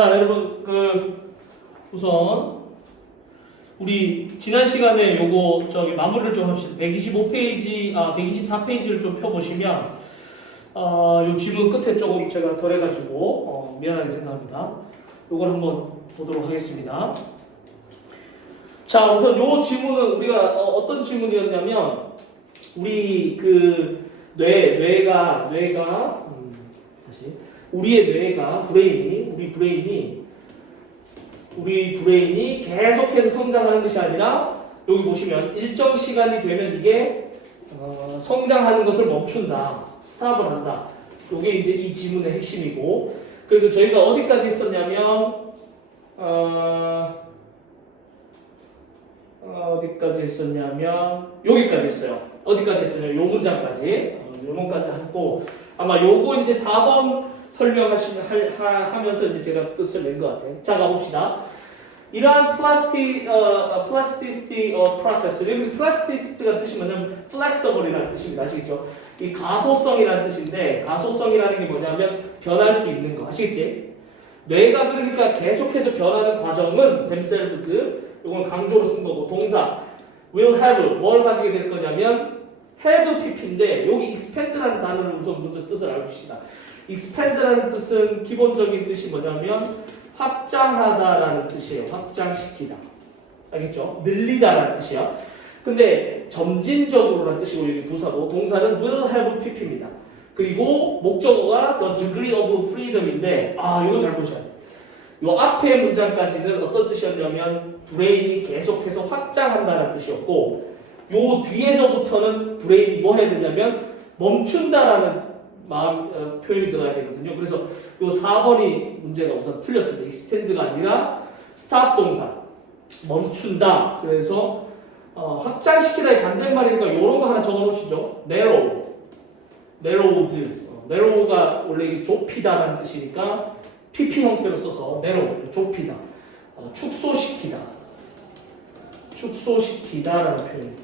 자, 여러분 우선 우리 지난 시간에 요거 마무리를 좀 합시다. 125페이지 124페이지를 좀 펴보시면 요 지문 끝에 조금 제가 덜 해가지고 미안하게 생각합니다. 요걸 한번 보도록 하겠습니다. 자, 우선 요 지문은 우리가 어떤 지문이었냐면 우리 뇌가 다시 우리의 뇌가 우리 브레인이 계속해서 성장하는 것이 아니라 여기 보시면 일정 시간이 되면 이게 성장하는 것을 멈춘다, 스탑을 한다. 이게 이제 이 지문의 핵심이고, 그래서 저희가 어디까지 했었냐면 어디까지 했었냐면 여기까지 했어요. 어디까지 했었냐면 요 문장까지 요문까지 했고, 아마 요거 이제 4번 하면서 이제 제가 끝을 낸 것 같아요. 자, 가봅시다. 이러한 plasticity process, 여기서 plasticity가 뜻이 뭐냐면 flexible이라는 뜻입니다. 아시겠죠? 이 가소성이라는 뜻인데, 가소성이라는 게 뭐냐면 변할 수 있는 거. 아시겠지? 뇌가 그러니까 계속해서 변하는 과정은 themselves, 이건 강조로 쓴 거고, 동사 will have, 뭘 가지게 될 거냐면 have pp인데, 여기 expand라는 단어를 우선 먼저 뜻을 알읍시다. expand라는 뜻은 기본적인 뜻이 뭐냐면 확장하다라는 뜻이에요. 확장시키다. 알겠죠? 늘리다라는 뜻이야. 근데 점진적으로라는 뜻이고, 여기 부사고, 동사는 will have pp입니다. 그리고 목적어가 the degree of freedom인데, 이거 잘 보셔야 돼요. 요 앞에 문장까지는 어떤 뜻이었냐면 브레인이 계속해서 확장한다는 뜻이었고, 요 뒤에서부터는 브레인이 뭐 해야 되냐면 멈춘다라는 표현이 들어가야 되거든요. 그래서 요 4번이 문제가 우선 틀렸습니다. extend가 아니라 stop 동사, 멈춘다. 그래서 확장시키다의 반대말이니까 요런 거 하나 적어놓으시죠. narrow가 원래 이게 좁히다라는 뜻이니까 pp 형태로 써서 narrow, 좁히다, 축소시키다라는 표현입니다.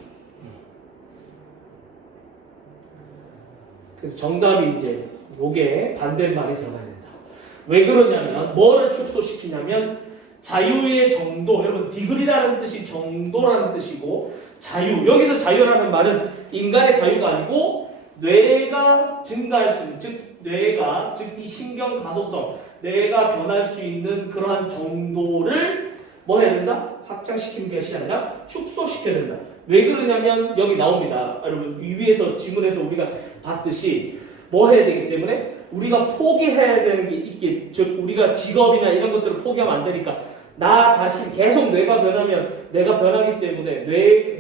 그래서 정답이 이제 요게 반대말이 들어가야 된다. 왜 그러냐면 뭐를 축소시키냐면 자유의 정도, 여러분 디그리라는 뜻이 정도라는 뜻이고, 자유, 여기서 자유라는 말은 인간의 자유가 아니고 뇌가 증가할 수 있는, 즉 이 신경 가소성, 뇌가 변할 수 있는 그러한 정도를 뭐 해야 된다? 확장시키는 것이 아니라 축소시켜야 된다. 왜 그러냐면 여기 나옵니다. 여러분 위에서 지문에서 우리가 봤듯이 뭐 해야 되기 때문에 우리가 포기해야 되는 게 있게, 즉 우리가 직업이나 이런 것들을 포기하면 안 되니까 나 자신 계속 뇌가 변하면 내가 변하기 때문에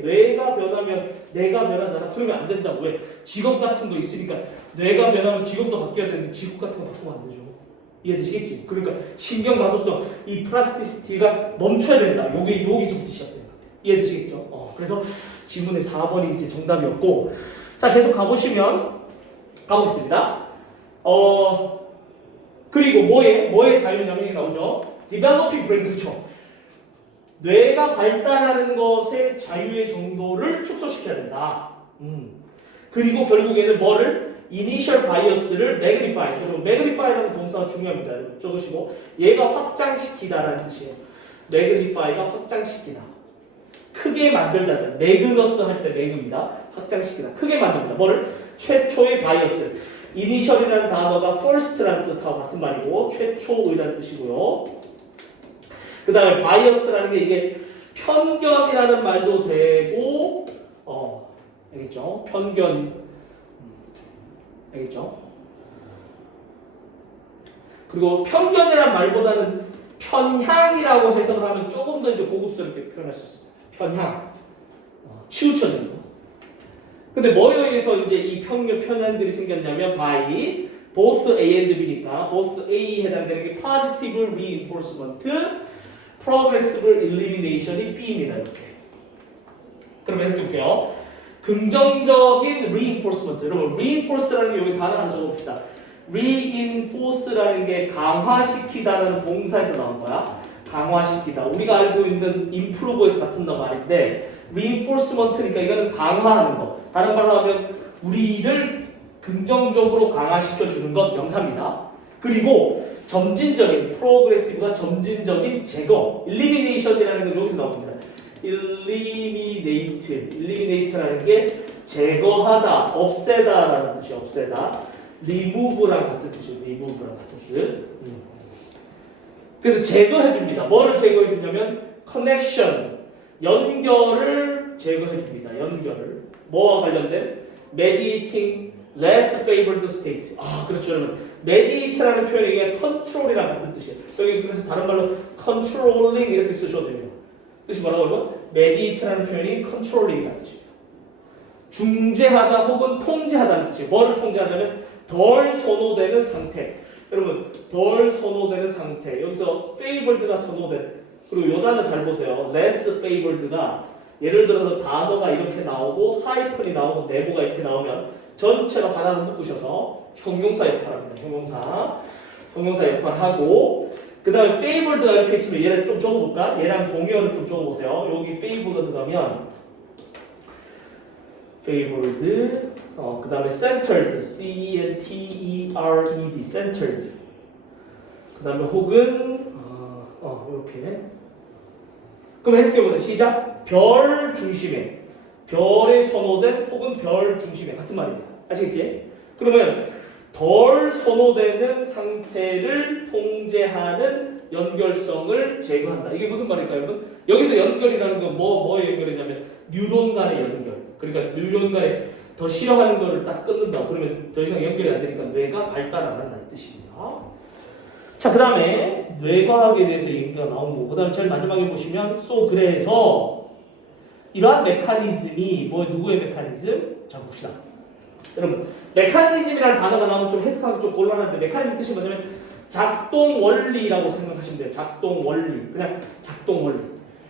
뇌가 변하면 내가 변하잖아. 그러면 안 된다고. 왜? 직업 같은 거 있으니까 뇌가 변하면 직업도 바뀌어야 되는데 직업 같은 거 바꾸면 안 되죠. 이해되시겠지? 그러니까 신경 가소성, 이 플라스티시티가 멈춰야 된다. 여기서부터 시작되는 거예요. 이해되시겠죠? 그래서 지문의 4번이 이제 정답이었고, 자, 계속 가보겠습니다. 그리고 뭐의 자유냐면 여기 나오죠. developing brain, 그렇죠? 뇌가 발달하는 것의 자유의 정도를 축소시켜야 된다. 그리고 결국에는 뭐를? initial bias를 magnify. 그리고 magnify라는 동사가 중요합니다. 적으시고, 얘가 확장시키다라는 뜻이에요. magnify가 확장시키다. 크게 만들다는, 매그너스 할 때 매그입니다. 확장시키다. 크게 만듭니다. 뭐를? 최초의 바이어스. initial이라는 단어가 first라는 뜻하고 같은 말이고, 최초의라는 뜻이고요. 그 다음에 바이어스라는 게 이게 편견이라는 말도 되고, 알겠죠? 알겠죠? 그리고 편견이라는 말보다는 편향이라고 해석을 하면 조금 더 이제 고급스럽게 표현할 수 있습니다. 편향, 치우쳐진 거. 근데 뭐에 의해서 이제 이 편향들이 생겼냐면 by both A and B니까 both A에 해당되는 게 positive reinforcement, progressive elimination이 B입니다. 이렇게. 그럼 해석해 볼게요. 긍정적인 reinforcement. 여러분 reinforce라는 게 여기 단어 하나 적어봅시다. reinforce라는 게 강화시키다라는 동사에서 나온 거야. 강화시키다. 우리가 알고 있는 improve에서 같은 말인데 reinforcement니까 이거는 강화하는 거. 다른 말로 하면 우리를 긍정적으로 강화시켜주는 것, 명사입니다. 그리고 점진적인 프로그레시브가 점진적인 제거. elimination이라는 건 여기서 나옵니다. eliminate라는 게 제거하다, 없애다라는 뜻이 없애다. remove랑 같은 뜻이에요. remove랑 같은 뜻. 그래서 제거해 줍니다. 뭐를 제거해 주냐면 connection, 연결을 제거해 줍니다. 연결을. 뭐와 관련된? mediating less favored state. 아, 그렇죠, 여러분. mediate라는 표현이 이게 control이랑 같은 뜻이에요. 여기 그래서 다른 말로 controlling 이렇게 쓰셔도 됩니다. 뜻이 뭐라고 하면 mediate라는 표현이 controlling이라는 뜻이에요. 중재하다 혹은 통제하다는 뜻이에요. 뭐를 통제하냐면 덜 선호되는 상태. 여러분, 덜 선호되는 상태. 여기서 favored가 선호된. 그리고 요 단어 잘 보세요. less favored가 예를 들어서 단어가 이렇게 나오고 하이픈이 나오고 네모가 이렇게 나오면 전체로 하나를 묶으셔서 형용사 역할합니다. 형용사 역할하고 그 다음에 favored가 이렇게 있으면 얘를 좀 적어볼까? 얘랑 동의어를 좀 적어보세요. 여기 favored 들어가면 favored, 그 다음에 centered, C-E-N-T-E-R-E-D, centered. 그 다음에 혹은 이렇게. 그럼 해석해보세요. 시작. 별 중심에, 별에 선호된 혹은 별 중심에 같은 말입니다. 아시겠지? 그러면 덜 선호되는 상태를 통제하는 연결성을 제거한다. 이게 무슨 말일까요, 여러분? 여기서 연결이라는 건 뭐의 연결이냐면 뉴런 간의 연결. 그러니까 뉴런 간에 더 싫어하는 거를 딱 끊는다. 그러면 더 이상 연결이 안 되니까 뇌가 발달 안 한다는 뜻입니다. 자, 그 다음에 뇌과학에 대해서 얘기가 나오고, 그 다음에 제일 마지막에 보시면 그래서 이러한 메커니즘이 누구의 메커니즘? 자, 봅시다. 여러분, 메커니즘이라는 단어가 나오면 좀 해석하기 좀 곤란한데 메커니즘 뜻이 뭐냐면 작동 원리라고 생각하시면 돼요. 작동 원리. 그냥 작동 원리.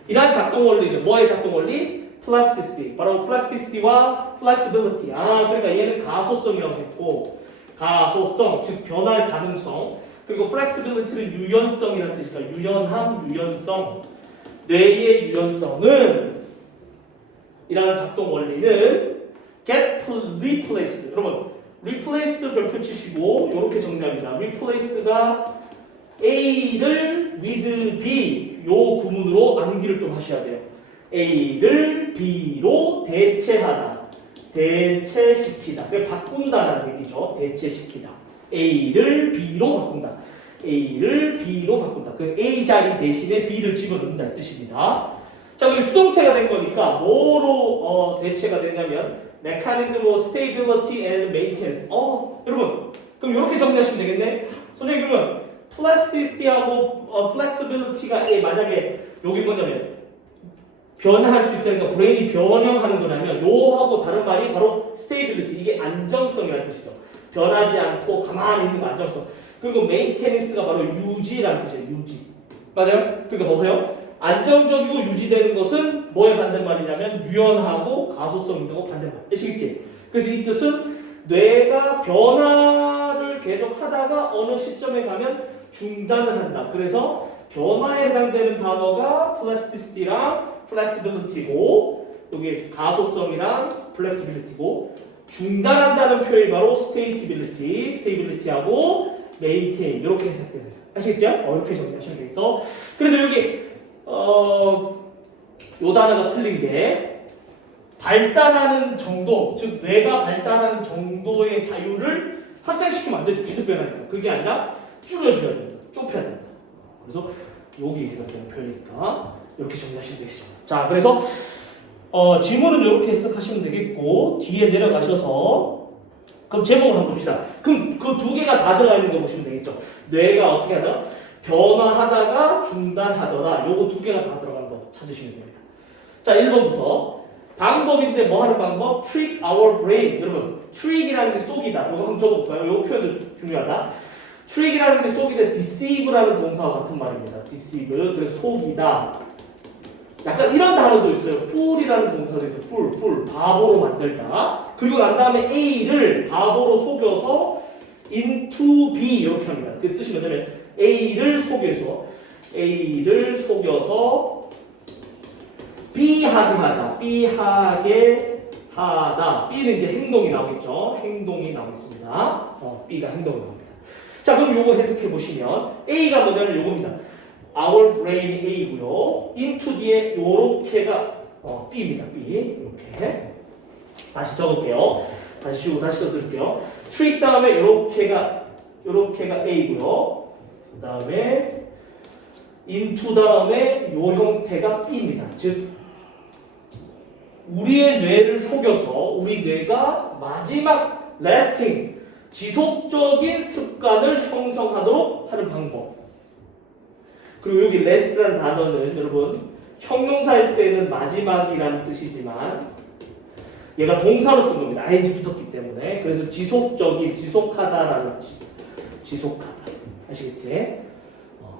이러한 작동 원리는 뭐의 작동 원리? plasticity. 바로 plasticity와 flexibility. 그러니까 얘는 가소성이라고 했고, 가소성, 즉 변할 가능성. 그리고 flexibility는 유연성이라는 뜻이니까 유연함, 유연성. 뇌의 유연성은 이러한 작동 원리는 get replaced. 여러분, replaced 별표 치시고 이렇게 정리합니다. replace가 A를 with B 요 구문으로 암기를 좀 하셔야 돼요. A를 B로 대체하다, 대체시키다. 바꾼다라는 얘기죠. 대체시키다. A를 B로 바꾼다. A를 B로 바꾼다. 그 A 자리 대신에 B를 집어넣는다는 뜻입니다. 자, 여기 수동태가 된 거니까 뭐로 대체가 되냐면 mechanism of stability and maintenance. 여러분, 그럼 이렇게 정리하시면 되겠네. 선생님, 그러면 plasticity하고 flexibility가 만약에 여기 뭐냐면 변화할 수 있다니까 브레인이 변형하는 거라면 요하고 다른 말이 바로 stability. 이게 안정성이라는 뜻이죠. 변하지 않고 가만히 있는 거 안정성. 그리고 maintenance가 바로 유지라는 뜻이에요. 유지. 맞아요? 그러니까 보세요. 안정적이고 유지되는 것은 뭐에 반대말이냐면 유연하고 가소성이고 반대말. 아시겠지? 그래서 이 뜻은 뇌가 변화를 계속 하다가 어느 시점에 가면 중단을 한다. 그래서 변화에 해당되는 단어가 plasticity랑 flexibility고 여기 가소성이랑 flexibility고 중단한다는 표현이 바로 stability하고 maintain 이렇게 해석되는 거예요. 아시겠죠? 이렇게 정리하시면 되겠어. 그래서 여기 요 단어가 틀린 게 발달하는 정도, 즉 뇌가 발달하는 정도의 자유를 확장시키면 안 되죠. 계속 변하니까. 그게 아니라 줄여줘야 됩니다. 좁혀야 됩니다. 그래서 여기 해당되는 표현이니까 이렇게 정리하시면 되겠습니다. 자, 그래서 지문은 이렇게 해석하시면 되겠고 뒤에 내려가셔서 그럼 제목을 한번 봅시다. 그럼 그 두 개가 다 들어가 있는 거 보시면 되겠죠. 뇌가 어떻게 하다? 변화하다가 중단하더라. 요거 두 개가 다 들어가는 거 찾으시면 됩니다. 자, 1번부터 방법인데 뭐 하는 방법? trick our brain. 여러분, trick이라는 게 속이다. 요거 한번 적어볼까요? 요 표현도 중요하다. trick이라는 게 속이다. deceive라는 동사와 같은 말입니다. deceive. 그래서 속이다. 약간 이런 단어도 있어요. fool이라는 동사도 있어요. fool, 바보로 만들다. 그리고 난 다음에 A를 바보로 속여서 into B 이렇게 합니다. 그 뜻이 뭐냐면 A를 속여서 B하게 하다. B하게 하다. B는 이제 행동이 나오겠죠. 행동이 나오겠습니다. B가 행동이 나옵니다. 자, 그럼 요거 해석해 보시면 A가 뭐냐면 요겁니다. Our brain A고요. into 뒤에 요렇게가 B입니다. B 이렇게 다시 적을게요. 다시 지우고 다시 써드릴게요. trick 다음에 요렇게가 A고요. 그 다음에 into 다음에 요 형태가 B입니다. 즉 우리의 뇌를 속여서 우리 뇌가 마지막 lasting 지속적인 습관을 형성하도록 하는 방법. 그리고 여기 last라는 단어는 여러분 형용사일 때는 마지막이라는 뜻이지만 얘가 동사로 쓴 겁니다. ing 붙었기 때문에. 그래서 지속적인, 지속하다라는 뜻입니다. 지속하다. 아시겠지?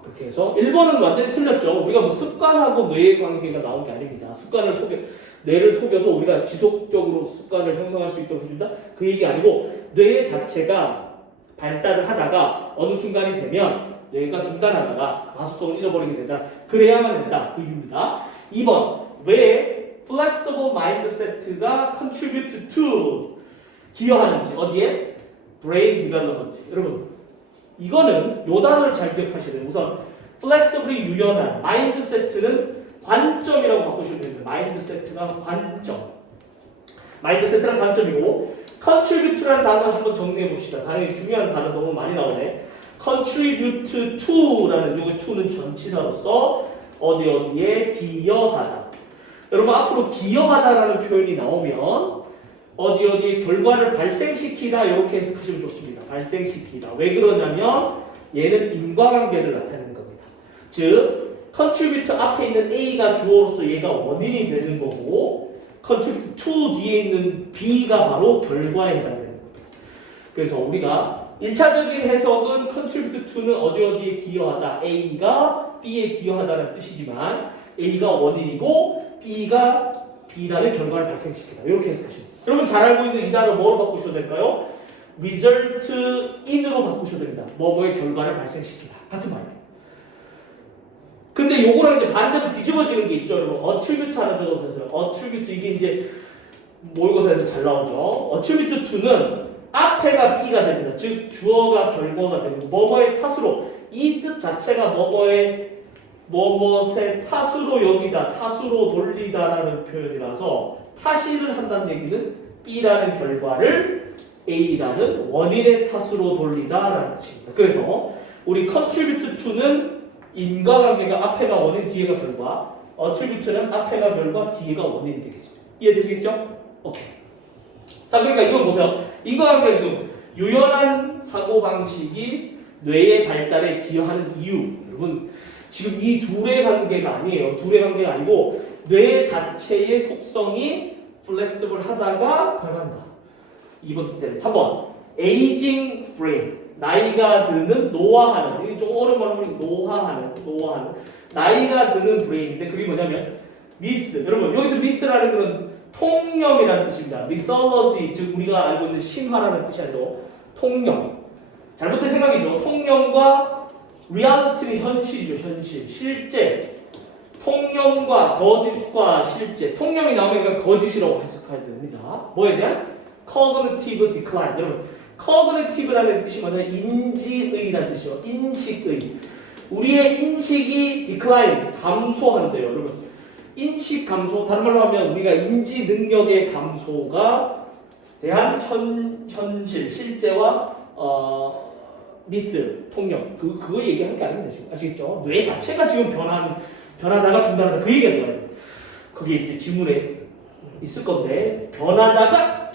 그렇게 해서 1번은 완전히 틀렸죠. 우리가 뭐 습관하고 뇌의 관계가 나온 게 아닙니다. 뇌를 속여서 우리가 지속적으로 습관을 형성할 수 있도록 해준다? 그 얘기 아니고 뇌 자체가 발달을 하다가 어느 순간이 되면 뇌가 중단하다가 가소성을 잃어버리게 된다. 그래야만 된다. 그 이유입니다. 2번 왜 flexible mindset가 contribute to 기여하는지 어디에? brain development. 여러분 이거는 요 단어를 잘 기억하셔야 돼요. 우선 flexibly 유연한 mindset는 관점이라고 바꾸시면 됩니다. 마인드세트가 관점. 마인드세트란 관점이고 contribute라는 단어를 한번 정리해 봅시다. 당연히 중요한 단어 너무 많이 나오네. contribute to라는 요거 to는 전치사로서 어디에 기여하다. 여러분 앞으로 기여하다라는 표현이 나오면 어디에 결과를 발생시키다 이렇게 해석하시면 좋습니다. 발생시키다. 왜 그러냐면 얘는 인과관계를 나타내는 겁니다. 즉 contribute 앞에 있는 A가 주어로서 얘가 원인이 되는 거고 contribute to 뒤에 있는 B가 바로 결과에 해당되는 겁니다. 그래서 우리가 1차적인 해석은 contribute to는 어디에 기여하다 A가 B에 기여하다는 뜻이지만 A가 원인이고 B가 B라는 결과를 발생시키다 이렇게 해석하시면 됩니다. 여러분 잘 알고 있는 이 단어 뭐로 바꾸셔도 될까요? result in으로 바꾸셔도 됩니다. 뭐의 결과를 발생시키다 같은 말이에요. 근데 요거랑 이제 반대로 뒤집어지는 게 있죠, 여러분. attribute 하나 적어주세요. attribute 이게 이제 모의고사에서 잘 나오죠. attribute to는 앞에가 B가 됩니다. 즉 주어가 결과가 됩니다. 뭐뭐의 탓으로 이 뜻 자체가 뭐뭐의 탓으로 여기다 탓으로 돌리다라는 표현이라서 탓을 한다는 얘기는 B라는 결과를 A라는 원인의 탓으로 돌리다라는 뜻입니다. 그래서 우리 contribute to는 인과관계가 앞에가 원인, 뒤에가 결과. attribute는 앞에가 결과, 뒤에가 원인이 되겠습니다. 이해되시겠죠? 오케이. 자, 그러니까 이거 보세요. 인과관계가 지금 유연한 사고방식이 뇌의 발달에 기여하는 이유. 여러분, 지금 이 둘의 관계가 아니에요. 둘의 관계가 아니고 뇌 자체의 속성이 플렉스블 하다가 변한다. 2번 때문에. 3번. aging brain. 나이가 드는 노화하는, 이게 좀 어려운 말 하면 노화하는 나이가 드는 브레인인데 그게 뭐냐면 미스. 여러분 여기서 미스라는 건 통념이라는 뜻입니다. mythology, 즉 우리가 알고 있는 신화라는 뜻이 아니고 통념. 잘못된 생각이죠. 통념과 reality는 현실이죠. 현실, 실제. 통념과 거짓과 실제. 통념이 나오면 그냥 거짓이라고 해석해야 됩니다. 뭐에 대한? cognitive decline. 여러분 cognitive라는 뜻이 뭐냐면 인지의라는 뜻이요. 인식의. 우리의 인식이 decline, 감소한대요. 여러분 인식 감소, 다른 말로 하면 우리가 인지 능력의 감소가 대한 현실, 실제와 미스, 통념 그거 얘기하는 게 아닙니다. 지금 아시겠죠? 뇌 자체가 지금 변하다가 중단하다 그 얘기가 들어가요. 그게 이제 지문에 있을 건데 변하다가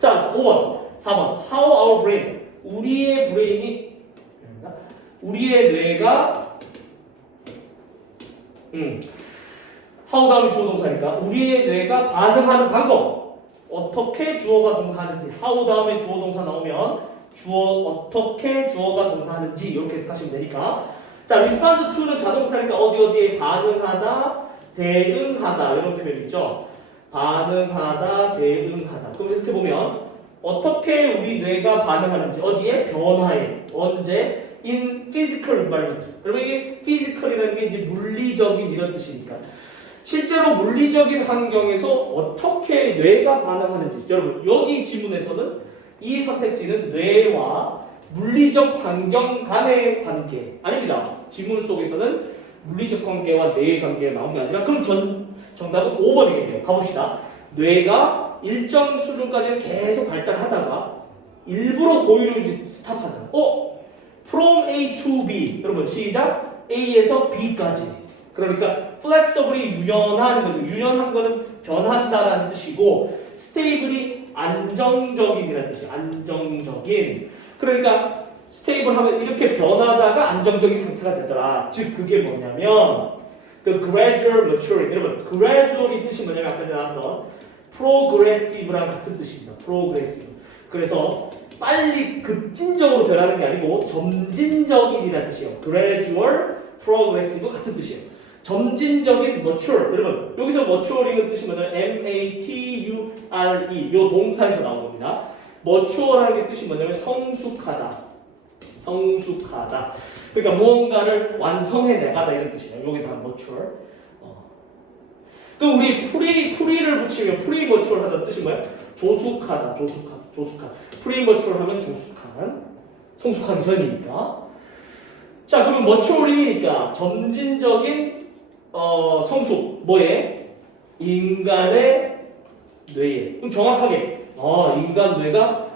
자 5번 4번 How our brain 우리의 뇌가 how 다음에 주어 동사니까 우리의 뇌가 반응하는 방법 어떻게 주어가 동사하는지 how 다음에 주어 동사 나오면 어떻게 주어가 동사하는지 이렇게 해석하시면 되니까 자 respond to는 자동사니까 어디에 반응하다 대응하다 이런 표현이죠. 반응하다 대응하다 그럼 해석해보면 어떻게 우리 뇌가 반응하는지 어디에? 변화에. 언제? in physical environment. 여러분 이게 physical이라는 게 이제 물리적인 이런 뜻이니까 실제로 물리적인 환경에서 어떻게 뇌가 반응하는지 여러분 여기 지문에서는 이 선택지는 뇌와 물리적 환경 간의 관계 아닙니다. 지문 속에서는 물리적 관계와 뇌의 관계가 나온 게 아니라 그럼 정답은 5번이겠네요. 가봅시다. 뇌가 일정 수준까지는 계속 발달하다가 일부러 고의로 이제 스탑하는. From A to B. 여러분 시작. A에서 B까지. 그러니까 flexibly 유연한 거죠. 유연한 거는 변한다라는 뜻이고 stably 안정적인이라는 뜻이. 안정적인. 그러니까 스테이블 하면 이렇게 변하다가 안정적인 상태가 되더라. 즉 그게 뭐냐면 the gradual maturing. 여러분 gradual이 뜻이 뭐냐면 아까 나왔던 progressive랑 같은 뜻입니다. progressive. 그래서 빨리 급진적으로 변하는 게 아니고 점진적인이라는 뜻이에요. gradual, progressive 같은 뜻이에요. 점진적인 mature. 여러분 여기서 maturing의 뜻이 뭐냐면 M-A-T-U-R-E 요 동사에서 나온 겁니다. mature라는 게 뜻이 뭐냐면 성숙하다. 성숙하다. 그러니까 무언가를 완성해 나가다 이런 뜻이에요. 요게 다 mature. 그럼 우리 프리를 붙이면 프리머추얼 하다는 뜻이 뭐야? 조숙하다. 프리머추얼 하면 조숙한, 성숙하기 전이니까. 자, 그러면 머추어링이니까 점진적인 성숙 뭐에? 인간의 뇌에. 그럼 정확하게 인간 뇌가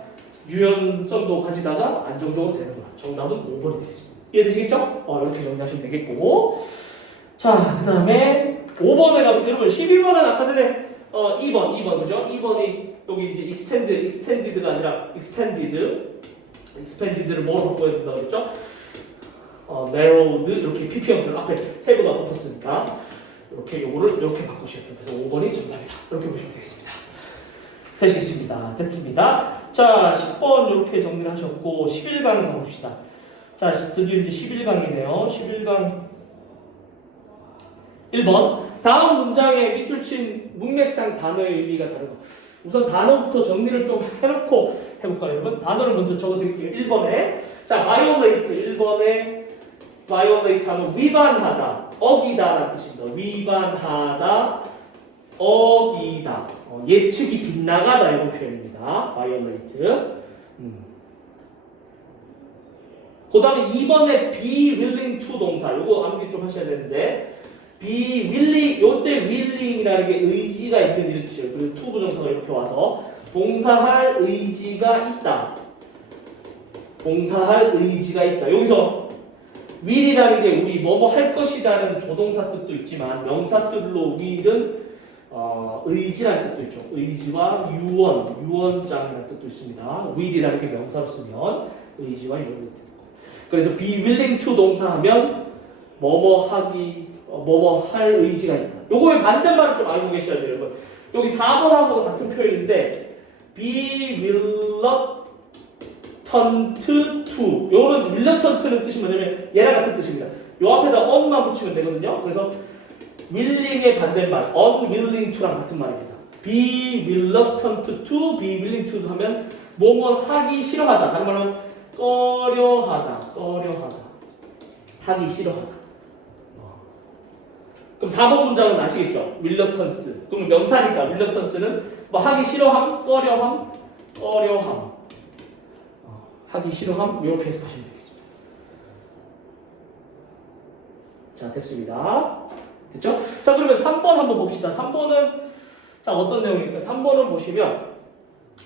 유연성도 가지다가 안정적으로 되는 거야. 정답은 5번이 되겠습니다. 이해되시겠죠? 이렇게 정리하시면 되겠고. 자, 그 다음에 5번에 가면 여러분 11번은 아까 전에 2번 그죠? 2번이 여기 이제 extended가 아니라 expanded를 뭐로 바꿔야 된다고 그랬죠? narrowed 이렇게 pp형들 앞에 have가 붙었으니까 이렇게 요거를 이렇게 바꾸셔야 돼요. 그래서 5번이 정답이다. 이렇게 보시면 되겠습니다. 되시겠습니다. 됐습니다. 자, 10번 이렇게 정리를 하셨고 11강 가봅시다. 자, 드디어 이제 11강이네요. 11강 1번 다음 문장에 밑줄 친 문맥상 단어의 의미가 다른 거. 우선 단어부터 정리를 좀 해놓고 해볼까요, 여러분? 단어를 먼저 적어드릴게요. 1번에 자, violate 1번에 violate 하면 위반하다, 어기다라는 뜻입니다. 위반하다, 어기다, 예측이 빗나가다 이런 표현입니다. violate. 그 다음에 2번에 be willing to 동사 요거 암기 좀 하셔야 되는데 be willing, 요때 willing이라는 게 의지가 있는 이런 뜻이에요. 그리고 to 부정사가 이렇게 와서 봉사할 의지가 있다. 봉사할 의지가 있다. 여기서 will이라는 게 우리 뭐뭐 할 것이라는 조동사 뜻도 있지만 명사 뜻로 will은 의지라는 뜻도 있죠. 의지와 유언장이라는 뜻도 있습니다. will이라는 게 명사로 쓰면 의지와 유언을 뜻. 그래서 be willing to 동사하면 뭐뭐 할 의지가 있다. 요거의 반대말을 좀 알고 계셔야 돼요, 여러분. 여기 4번하고 같은 표현인데 be reluctant to. 요거는 reluctant는 뜻이 뭐냐면 얘랑 같은 뜻입니다. 요 앞에다 on만 붙이면 되거든요. 그래서 willing의 반대말 unwilling to랑 같은 말입니다. be reluctant to, be willing to 하면 뭐뭐 하기 싫어하다. 다른 말로 하면 꺼려하다. 하기 싫어하다. 그럼 4번 문장은 아시겠죠? reluctance. 그럼 명사니까 reluctance는 뭐 하기 싫어함, 꺼려함. 하기 싫어함 이렇게 해석하시면 되겠습니다. 자, 됐습니다. 됐죠? 자, 그러면 3번 한번 봅시다. 3번은 자, 어떤 내용일까요? 3번을 보시면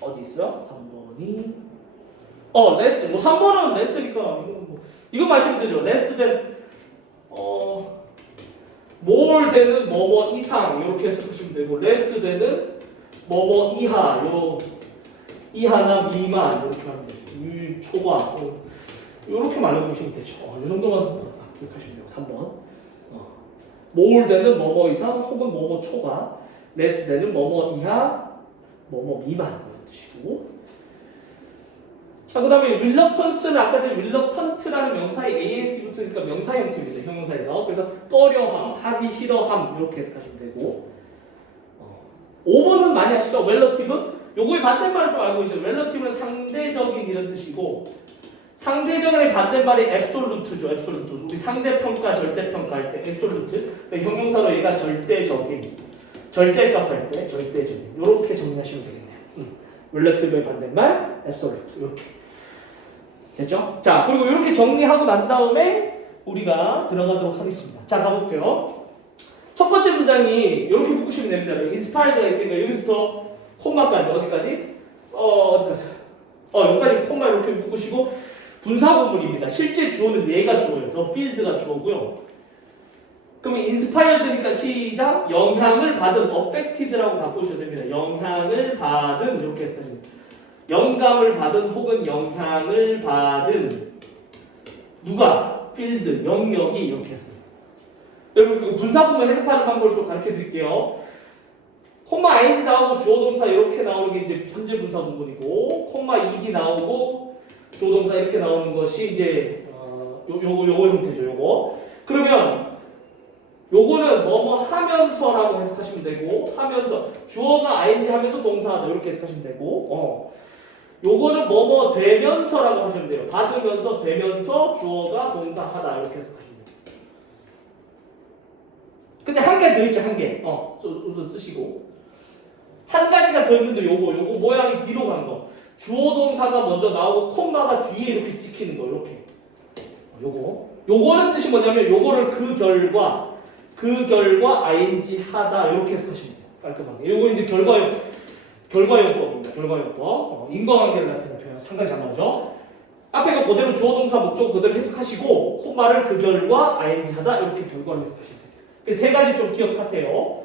어디 있어요? 3번이 less. 뭐 3번은 less니까 이거 마시면 되죠. less than more than은 뭐뭐 이상 이렇게 해석하시면 되고 less than은 뭐뭐 이하 이하나 미만 이렇게 하면 되죠. 초과 이렇게 말해보시면 되죠. 이 정도만 기억하시면 돼요. 3번 more than은 뭐뭐 이상 혹은 뭐뭐 초과 less than은 뭐뭐 이하 뭐뭐 미만 이런 뜻이고 자, 그 다음에 reluctance는 아까 전에 reluctant라는 명사에 anc 붙으니까 명사 형태입니다. 형용사에서. 그래서 꺼려함, 하기 싫어함 이렇게 해석하시면 되고 5번은 많이 하시죠. relative 요거의 반대말을 좀 알고 계셔요. relative는 상대적인 이런 뜻이고 상대적인 반대말이 absolute죠. absolute. 우리 상대평가, 절대평가 할 때 absolute. 그러니까 형용사로 얘가 절대적인 절대값 할 때 절대적인 이렇게 정리하시면 되겠네요. relative의 반대말 absolute 이렇게 됐죠? 자, 그리고 이렇게 정리하고 난 다음에 우리가 들어가도록 하겠습니다. 자, 가볼게요. 첫 번째 문장이 이렇게 묶으시면 됩니다. inspired가 있으니까 여기서부터 콤마까지 어디까지? 어디까지? 여기까지 콤마 이렇게 묶으시고 분사구문입니다. 실제 주어는 얘가 주어예요. the field가 주어고요. 그러면 inspired니까 시작. 영향을 받은 affected라고 바꾸셔야 됩니다. 영향을 받은 이렇게 해서 영감을 받은 혹은 영향을 받은 누가? field, 영역이 이렇게 해서 여러분 분사구문 해석하는 방법을 좀 가르쳐 드릴게요. 콤마 ing 나오고 주어 동사 이렇게 나오는 게 이제 현재 분사 부분이고 콤마 ed 나오고 주어 동사 이렇게 나오는 것이 이제 요거 형태죠. 요거. 그러면 요거는 뭐뭐 하면서라고 해석하시면 되고 하면서 주어가 ing 하면서 동사하다 이렇게 해석하시면 되고 요거는 뭐뭐 되면서라고 하시면 돼요. 받으면서 되면서 주어가 동사하다 이렇게 해석하시면 돼요. 근데 한 개 더 있죠. 한 개. 우선 쓰시고 한 가지가 더 있는데 요거 모양이 뒤로 간 거. 주어 동사가 먼저 나오고 콤마가 뒤에 이렇게 찍히는 거 이렇게. 요거는 뜻이 뭐냐면 요거를 그 결과 ing 하다 이렇게 해석하시면 돼요. 깔끔하게. 요거 이제 결과요법입니다. 결과요법. 인과관계를 나타내는 표현 상당히 잘 나오죠. 앞에 거 그대로 주어 동사 목적 그대로 해석하시고 콤마를 그 결과 ing 하다 이렇게 결과를 해석하시면 돼요. 세 가지 좀 기억하세요.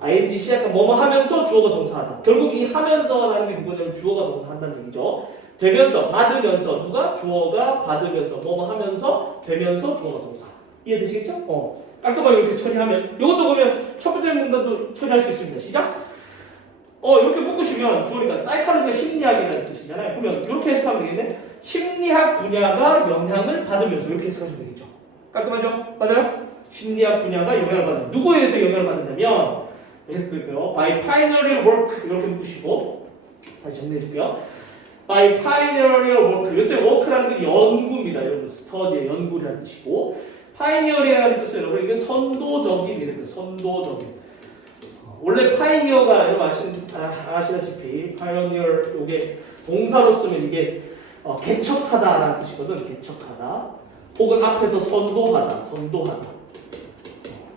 ing 시작한 뭐뭐 하면서 주어가 동사하다. 결국 이 하면서라는 게 누구냐면 주어가 동사한다는 얘기죠. 되면서, 받으면서 누가? 주어가 받으면서 뭐뭐 하면서 되면서 주어가 동사. 이해되시겠죠? 깔끔하게 이렇게 처리하면 이것도 그러면 첫 번째 문단도 처리할 수 있습니다. 시작. 이렇게 묶으시면 주어니까 사이칼로지가 심리학이라는 뜻이잖아요. 그러면 이렇게 해석하면 되겠네. 심리학 분야가 영향을 받으면서 이렇게 해석하시면 되겠죠. 깔끔하죠? 맞아요? 심리학 분야가 영향을 받는 누구에 의해서 영향을 받는다면 해석할게요. by pioneering work 이렇게 묶으시고 다시 정리해줄게요. by pioneering work 이때 work라는 게 연구입니다. 여러분 study의 연구라는 뜻이고 pioneering이라는 뜻은 여러분 이게 선도적인 이렇게 선도적인 원래 pioneer가 여러분 아시다시피 pioneer 이게 동사로 쓰면 이게 개척하다라는 뜻이거든. 개척하다 혹은 앞에서 선도하다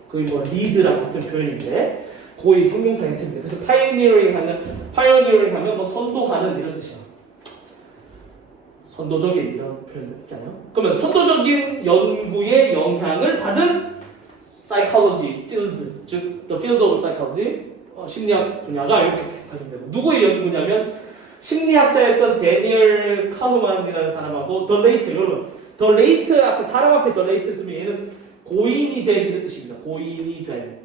거의 뭐 리드랑 같은 표현인데 거의 형용사 형태인데 그래서 pioneering 하면 뭐 선도하는 이런 뜻이야. 선도적인 이런 표현 있잖아요. 그러면 선도적인 연구에 영향을 받은 psychology field, 즉 the field of psychology 심리학 분야가 이렇게 해석하시면 되고 누구의 연구냐면 심리학자였던 데니얼 카누만이라는 사람하고 더 레이트 여러분 더 레이트 아까 사람 앞에 더 레이트 쓰면 얘는 고인이 된 이런 뜻입니다. 고인이 된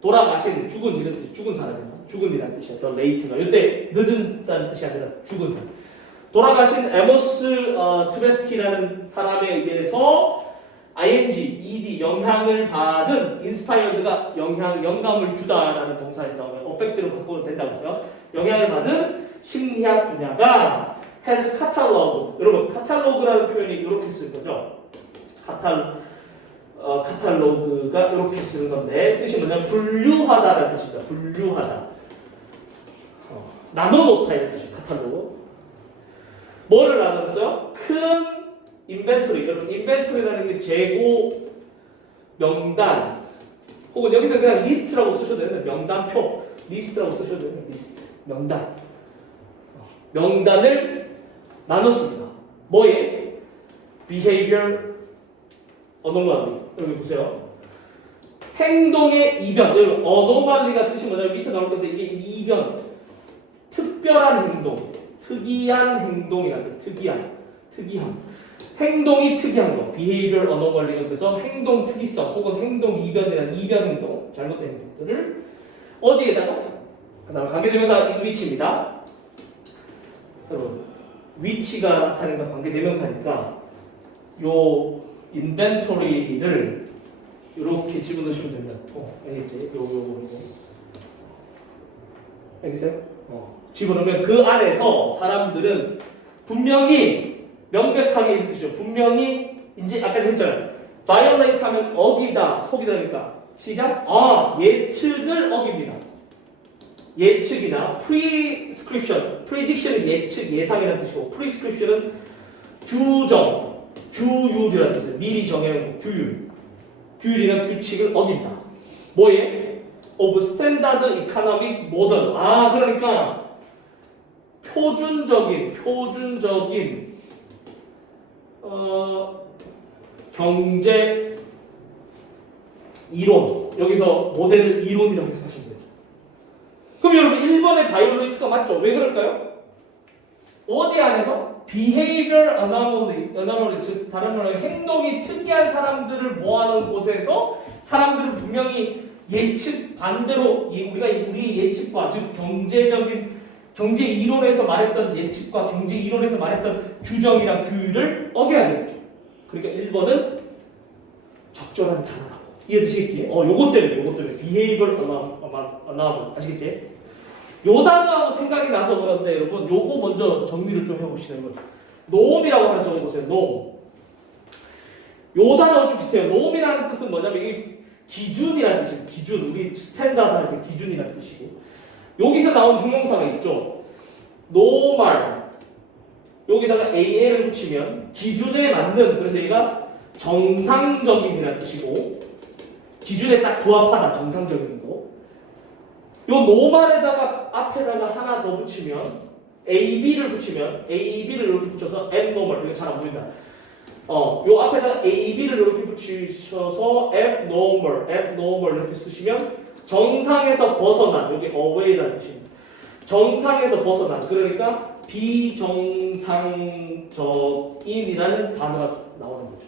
돌아가신 죽은 이런 뜻 죽은 사람이야. 죽은이라는 뜻이야. 더 레이트가 이때 늦은다는 뜻이 아니라 죽은 사람. 돌아가신 에모스 트베스키라는 사람에 의해서 ing, ed 영향을 받은 inspired가 영감을 주다라는 동사에서 나오면 affect로 바꿔도 된다고 했어요. 영향을 받은 심리학 분야가 has catalog. 여러분 카탈로그라는 표현이 이렇게 쓸 거죠. 카탈로그가 이렇게 쓰는 건데 뜻이 뭐냐면 분류하다라는 뜻입니다. 분류하다. 나눠놓다 이런 뜻이에요. 카탈로그. 뭐를 나눴어요? 큰 인벤토리. 여러분 인벤토리라는 게 재고 명단 혹은 여기서 그냥 리스트라고 쓰셔도 되는 명단표 리스트라고 쓰셔도 되는 리스트 명단 명단을 나눴습니다. 뭐에? behavior anomaly. 여기 보세요. 행동의 이변. 여러분 anomaly가 뜻이 뭐냐면 밑에 나올 건데 이게 이변 특별한 행동 특이한 행동이라는 특이함 행동이 특이한 거 behavior anomaly가 그래서 행동 특이성 혹은 행동 이변이라는 이변 행동 잘못된 행동들을 어디에다가 그다음 관계대명사 in which입니다. 여러분 위치가 나타내는 건 관계대명사니까 요 인벤토리를 이렇게 집어넣으시면 됩니다. 알겠지? 요거 알겠어요? 집어넣으면 그 안에서 사람들은 분명히 명백하게 이런 뜻이죠. 분명히 이제 아까 했잖아요. violate 하면 어기다, 속이다니까. 시작. 예측을 어깁니다. 예측이나 prescription, prediction은 예측, 예상이라는 뜻이고 prescription은 규정, 규율이라는 뜻이에요. 미리 정해놓은 규율. 규율이란 규칙을 어긴다. 뭐에? of standard economic model. 아, 그러니까 표준적인 경제 이론. 여기서 모델을 이론이라고 해석하시면 돼요. 그럼 여러분 1번의 바이올로이트가 맞죠? 왜 그럴까요? 어디 안에서? behavior anomaly, 즉 다른 말로 행동이 특이한 사람들을 모아놓은 곳에서 사람들은 분명히 예측 반대로 우리 예측과 즉 경제 이론에서 말했던 예측과 경제 이론에서 말했던 규정이랑 규율을 어겨야 되죠. 그러니까 1번은 적절한 단어라고. 이해되시겠지? 요것 때문에 behavior anomaly 아시겠지? 요 단어하고 생각이 나서 그런데 여러분 요거 먼저 정리를 좀 해봅시다. 이거 노움이라고 하나 적어보세요. 노움. 요 단어가 좀 비슷해요. 노움이라는 뜻은 뭐냐면 이게 기준이라는 뜻이에요. 기준. 우리 스탠다드 할 때 기준이라는 뜻이고 여기서 나온 형용사가 있죠. 노말 여기다가 AL을 붙이면 기준에 맞는 그래서 얘가 정상적인이라는 뜻이고 기준에 딱 부합하다 정상적인 거. 요 노말에다가 앞에다가 하나 더 붙이면 AB를 이렇게 붙여서 abnormal 이거 잘 안 보인다. 요 앞에다가 AB를 이렇게 붙이셔서 abnormal 이렇게 쓰시면 정상에서 벗어난 여기 away라는 뜻입니다. 정상에서 벗어난 그러니까 비정상적인이라는 단어가 나오는 거죠.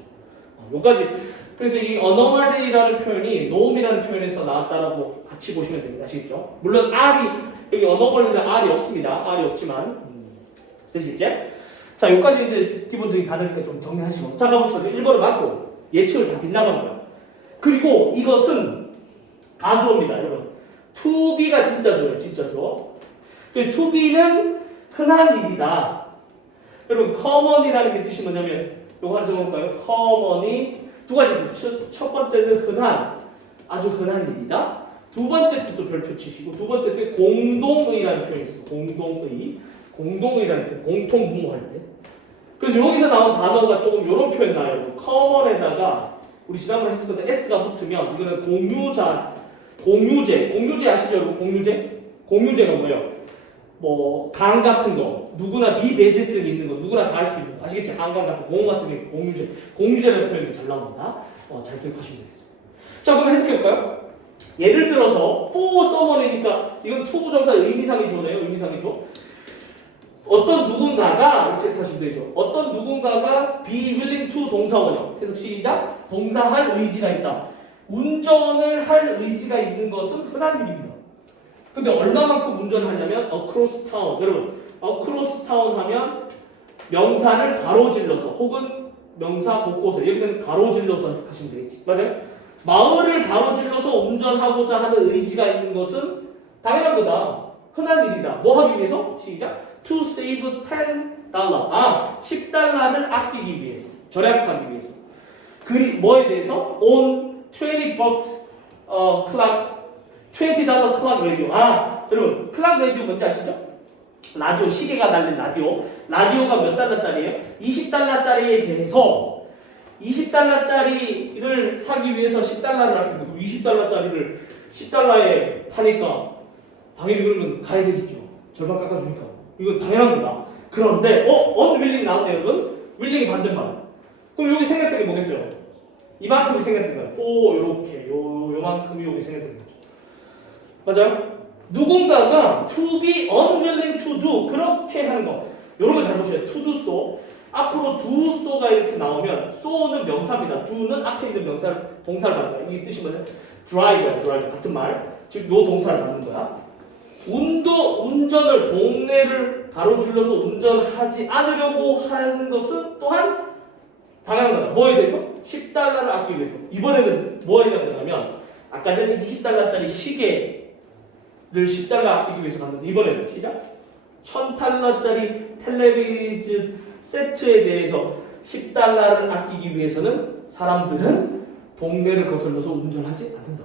여기까지. 그래서 이 anomaly라는 표현이 노움이라는 표현에서 나왔다라고 같이 보시면 됩니다. 아시겠죠? 물론 R이 여기 anomaly는 R이 없습니다. R이 없지만 되시겠죠? 자, 여기까지 이제 기본적인 단어니까 좀 정리하시고 자, 가보시죠. 1번을 맞고 예측을 다 빗나갑니다. 그리고 이것은 가주어입니다. 여러분 to be가 진짜죠. to be는 흔한 일이다. 여러분 common이라는 게 뜻이 뭐냐면 요거 하나 적어볼까요? common이 두 가지 뜻. 첫 번째는 흔한, 아주 흔한 일이다. 두 번째 뜻도 별표 치시고 두 번째 뜻 공동의라는 표현이 있습니다. 공동의라는 표현, 공통분모할 때. 그래서 여기서 나온 단어가 조금 이런 표현 나와요. common에다가 우리 지난번에 했었는데 s가 붙으면 이거는 공유제 아시죠? 여러분 공유제가 뭐예요? 뭐 강 같은 거 누구나 비대제성이 있는 거 누구나 다 할 수 있는 거 아시겠지? 한강 같은 공원 같은 게 공유제라는 표현이 잘 나옵니다. 잘 기억하시면 되겠습니다. 자, 그럼 해석해볼까요? 예를 들어서 for someone이니까 이건 to 부정사의 의미상이죠. 어떤 누군가가 이렇게 사시면 되죠. 어떤 누군가가 be willing to 동사원형 해석 시작. 동사할 의지가 있다. 운전을 할 의지가 있는 것은 흔한 일입니다. 근데 얼마만큼 운전을 하냐면 across town. 여러분 across town 하면 명사를 가로질러서 혹은 명사 곳곳에 여기서는 가로질러서 해석하시면 되겠지. 맞아요? 마을을 가로질러서 운전하고자 하는 의지가 있는 것은 당연한 거다. 흔한 일이다. 뭐 하기 위해서? 시작. To save $10. 10달러를 아끼기 위해서. 절약하기 위해서. 뭐에 대해서? On $20 clock $20 클락 라디오. 여러분 클락 라디오 뭔지 아시죠? 라디오, 시계가 달린 라디오가 몇 달러짜리예요? 20달러짜리에 대해서 20달러짜리를 사기 위해서 10달러를 아끼는데 그 20달러짜리를 10달러에 파니까 당연히 그러면 가야 되겠죠. 절반 깎아주니까 이건 당연한 거다. 그런데 unwilling 나왔네요. 여러분 willing이 반대말. 그럼 여기 생각된 게 뭐겠어요? 이만큼이 생각된 거예요. 요렇게 요만큼이 여기 생각된 거죠. 맞아요? 누군가가 to be unwilling to do 그렇게 하는 거 이런 거 잘 보셔야 돼요. to do so 앞으로 do so가 이렇게 나오면 so는 명사입니다. do는 앞에 있는 동사를 받는 거야. 이 뜻이 뭐냐? drive 같은 말 즉 요 동사를 받는 거야. 운전을 동네를 가로질러서 운전하지 않으려고 하는 것은 또한 당연한 거다. 뭐에 대해서? 10달러를 아끼기 위해서. 이번에는 뭐에 대한 거냐면 아까 전에 20달러짜리 시계를 10달러 아끼기 위해서 갔는데 이번에는 시작. 1000달러짜리 텔레비전 세트에 대해서 10달러를 아끼기 위해서는 사람들은 동네를 거슬러서 운전하지 않는다.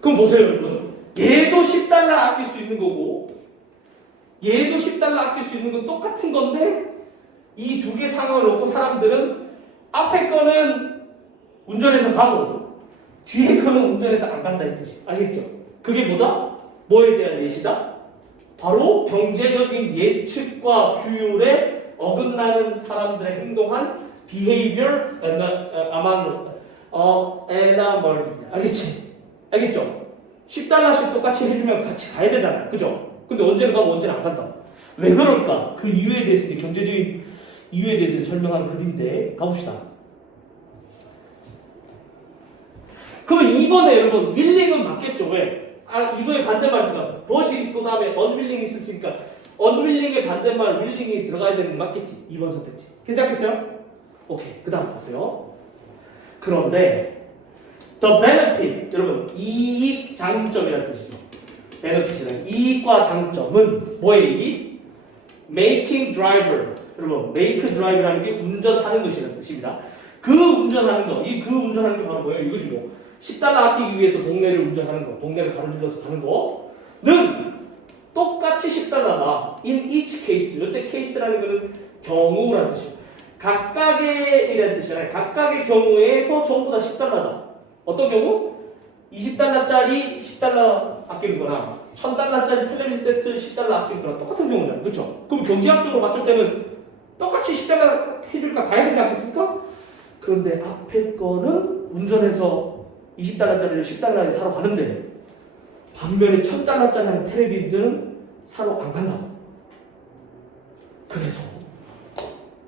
그럼 보세요 여러분. 얘도 10달러 아낄 수 있는 거고 얘도 10달러 아낄 수 있는 건 똑같은 건데 이 두 개 상황을 놓고 사람들은 앞에 거는 운전해서 가고 뒤에 거는 운전해서 안 간다 이 뜻이 아시겠죠? 그게 뭐다? 뭐에 대한 예시다? 바로 경제적인 예측과 규율에 어긋나는 사람들의 행동한 behavior anomaly 알겠지? 알겠죠? 10달러씩 똑같이 해주면 같이 가야 되잖아 그죠? 근데 언제는 가고 언제는 안 간다 왜 그럴까? 그 이유에 대해서 이제 경제적인 이유에 대해서 설명한 글인데 가봅시다. 그러면 2번에 여러분 willing은 맞겠죠? 왜? 이거의 반대말이니까 벗이 또 다음에 unwilling 있으니까 unwilling의 반대말 willing이 들어가야 되는 건 맞겠지? 2번 선택지. 괜찮겠어요? 오케이. 그 다음 보세요. 그런데 the benefit 여러분 이익 장점이라는 뜻이죠. benefit이란 이익과 장점은 뭐의 이익? making driver 여러분 make drive라는 게 운전하는 것이라는 뜻입니다. 그 운전하는 거, 그 운전하는 게 바로 뭐예요? 이것이 뭐 10달러 아끼기 위해서 동네를 운전하는 거, 동네를 가로질러서 가는 거는 똑같이 10달러다. in each case. 이때 case라는 거는 경우라는 뜻이에요. 각각의 이라는 뜻이잖아요. 각각의 경우에서 전부 다 10달러다. 어떤 경우? 20달러짜리 10달러 아끼는 거나 1000달러짜리 텔레비전 세트 10달러 아끼는 거랑 똑같은 경우잖아요. 그렇죠? 그럼 경제학적으로 봤을 때는 똑같이 10달러 해줄까 가야 되지 않겠습니까? 그런데 앞에 거는 운전해서 20달러짜리를 10달러에 사러 가는데 반면에 1000달러짜리 텔레비전은 사러 안 간다. 그래서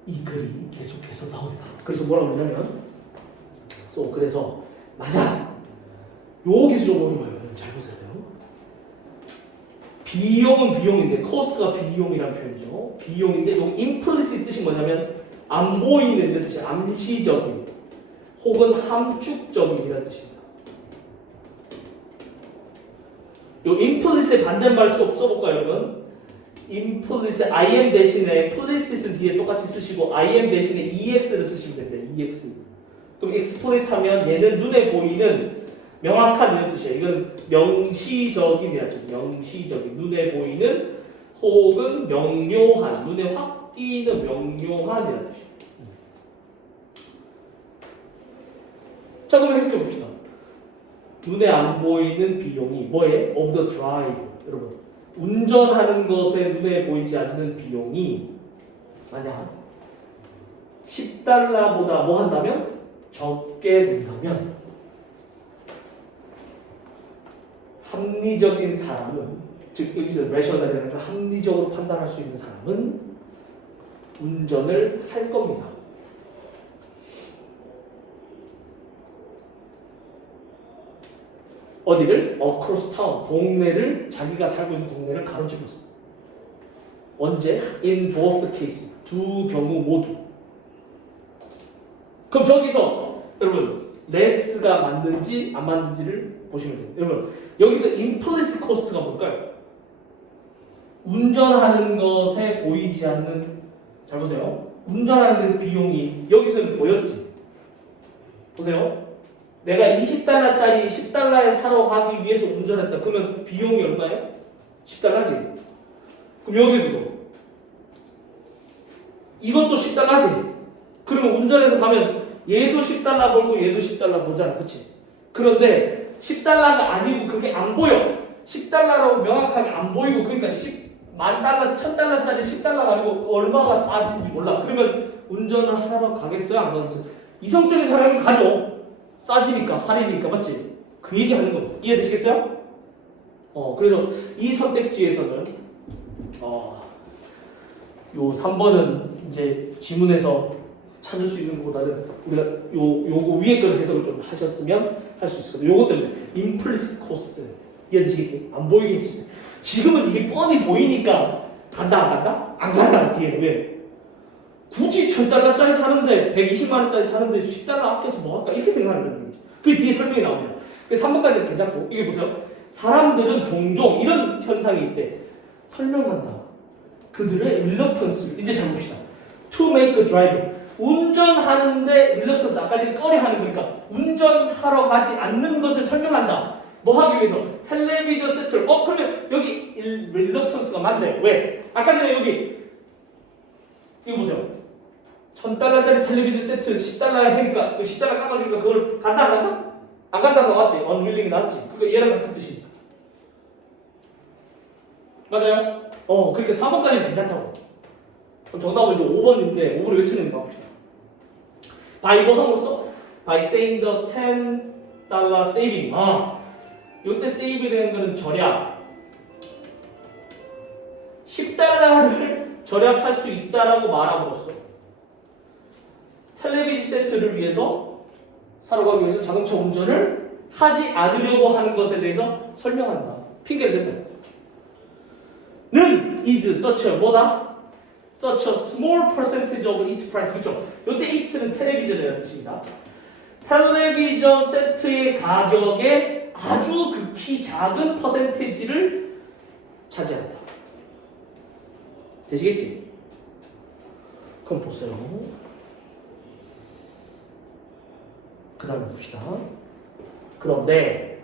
이 글이 계속해서 나온다. 그래서 뭐라고 그러냐면 그래서 만약 여기서 좀 어려워요. 잘 보세요. 비용은 비용인데 cost가 비용이라는 표현이죠. 비용인데 여기 implicit 뜻이 뭐냐면 안 보이는 뜻이 암시적인 혹은 함축적인이라는 뜻입니다. 요 implicit의 반대말 써볼까요, 여러분? implicit im 대신에 implicit은 뒤에 똑같이 쓰시고 im 대신에 ex를 쓰시면 됩니다. ex. 그럼 explicit 하면 얘는 눈에 보이는 명확한 이런 뜻이에요. 이건 명시적인이라는 뜻. 명시적인 눈에 보이는 혹은 명료한 눈에 확 띄는 명료한이라는 뜻이에요. 자 그럼 해석해 봅시다. 눈에 안 보이는 비용이 뭐예요? of the drive. 여러분 운전하는 것에 눈에 보이지 않는 비용이 만약 10달러보다 뭐 한다면 적게 된다면 합리적인 사람은 즉 여기서 rational이라는 건 합리적으로 판단할 수 있는 사람은 운전을 할 겁니다. 어디를? across town 동네를 자기가 살고 있는 동네를 가로질렀어. 언제? in both the cases 두 경우 모두. 그럼 저기서 여러분 less가 맞는지 안 맞는지를 보시면 돼요. 여러분 여기서 implicit cost가 뭘까요? 운전하는 것에 보이지 않는 잘 보세요. 운전하는 데서 비용이 여기서는 보였지. 보세요. 내가 20달러짜리 10달러에 사러 가기 위해서 운전했다. 그러면 비용이 얼마예요? 10달러지. 그럼 여기서도 이것도 10달러지. 그러면 운전해서 가면 얘도 10달러 벌고 얘도 10달러 벌잖아. 그치? 그런데 10달러가 아니고 그게 안 보여. 10달러라고 명확하게 안 보이고 그러니까 10만 달러, 1000달러짜리 10달러가 아니고 얼마가 싸진지 몰라. 그러면 운전을 하러 가겠어요? 안 가겠어요? 이성적인 사람은 가죠. 싸지니까 할인이니까 맞지? 그 얘기 하는 거 이해되시겠어요? 그래서 이 선택지에서는 요 3번은 이제 지문에서 찾을 수 있는 것보다는 우리가 요거 위에 걸 해석을 좀 하셨으면 할 수 있을 거예요. 요거 때문에 implicit cost 때문에 이해되시겠지? 안 보이게 했을 때 지금은 이게 뻔히 보이니까 간다 안 간다? 안 간다 뒤에 왜? 굳이 1000달러짜리 사는데 120만원짜리 사는데 10달러 아껴서 뭐 할까? 이렇게 생각한다는 거죠. 그 뒤에 설명이 나옵니다. 그래서 3번까지는 괜찮고 이게 보세요. 사람들은 종종 이런 현상이 있대. 설명한다. 그들의 reluctance 이제 잘 봅시다. To make a drive 운전하는데 reluctance 아까 전에 꺼려하는 거니까 운전하러 가지 않는 것을 설명한다. 뭐 하기 위해서? 텔레비전 세트를 그러면 여기 reluctance가 맞네. 왜? 아까 전에 여기 이거 보세요. $1,000짜리 텔레비전 세트 10달러에 하니까 그 10달러 깎아주니까 그걸 간다 안 간다? 안 간다 나왔지. 언윌링이 나왔지. 그거 얘랑 같은 뜻이니까. 맞아요? 그러니까 4번까지는 괜찮다고. 그럼 정답은 이제 5번인데 5번을 왜 틀리는가 봅시다. by 뭐 함으로써? by saying the $10 saving. 요때 세이브라는 거는 절약. 10달러를 절약할 수 있다라고 말함으로써 텔레비전 세트를 위해서 사러 가기 위해서 자동차 운전을 하지 않으려고 하는 것에 대해서 설명한다. 핑계를 댄다. 는 is such a 뭐다? such a small percentage of its price. 그쵸? 요때 it는 텔레비전이라는 뜻입니다. 텔레비전 세트의 가격의 아주 극히 작은 퍼센테이지를 차지한다. 되시겠지? 그럼 보세요. 그 다음에 봅시다. 그런데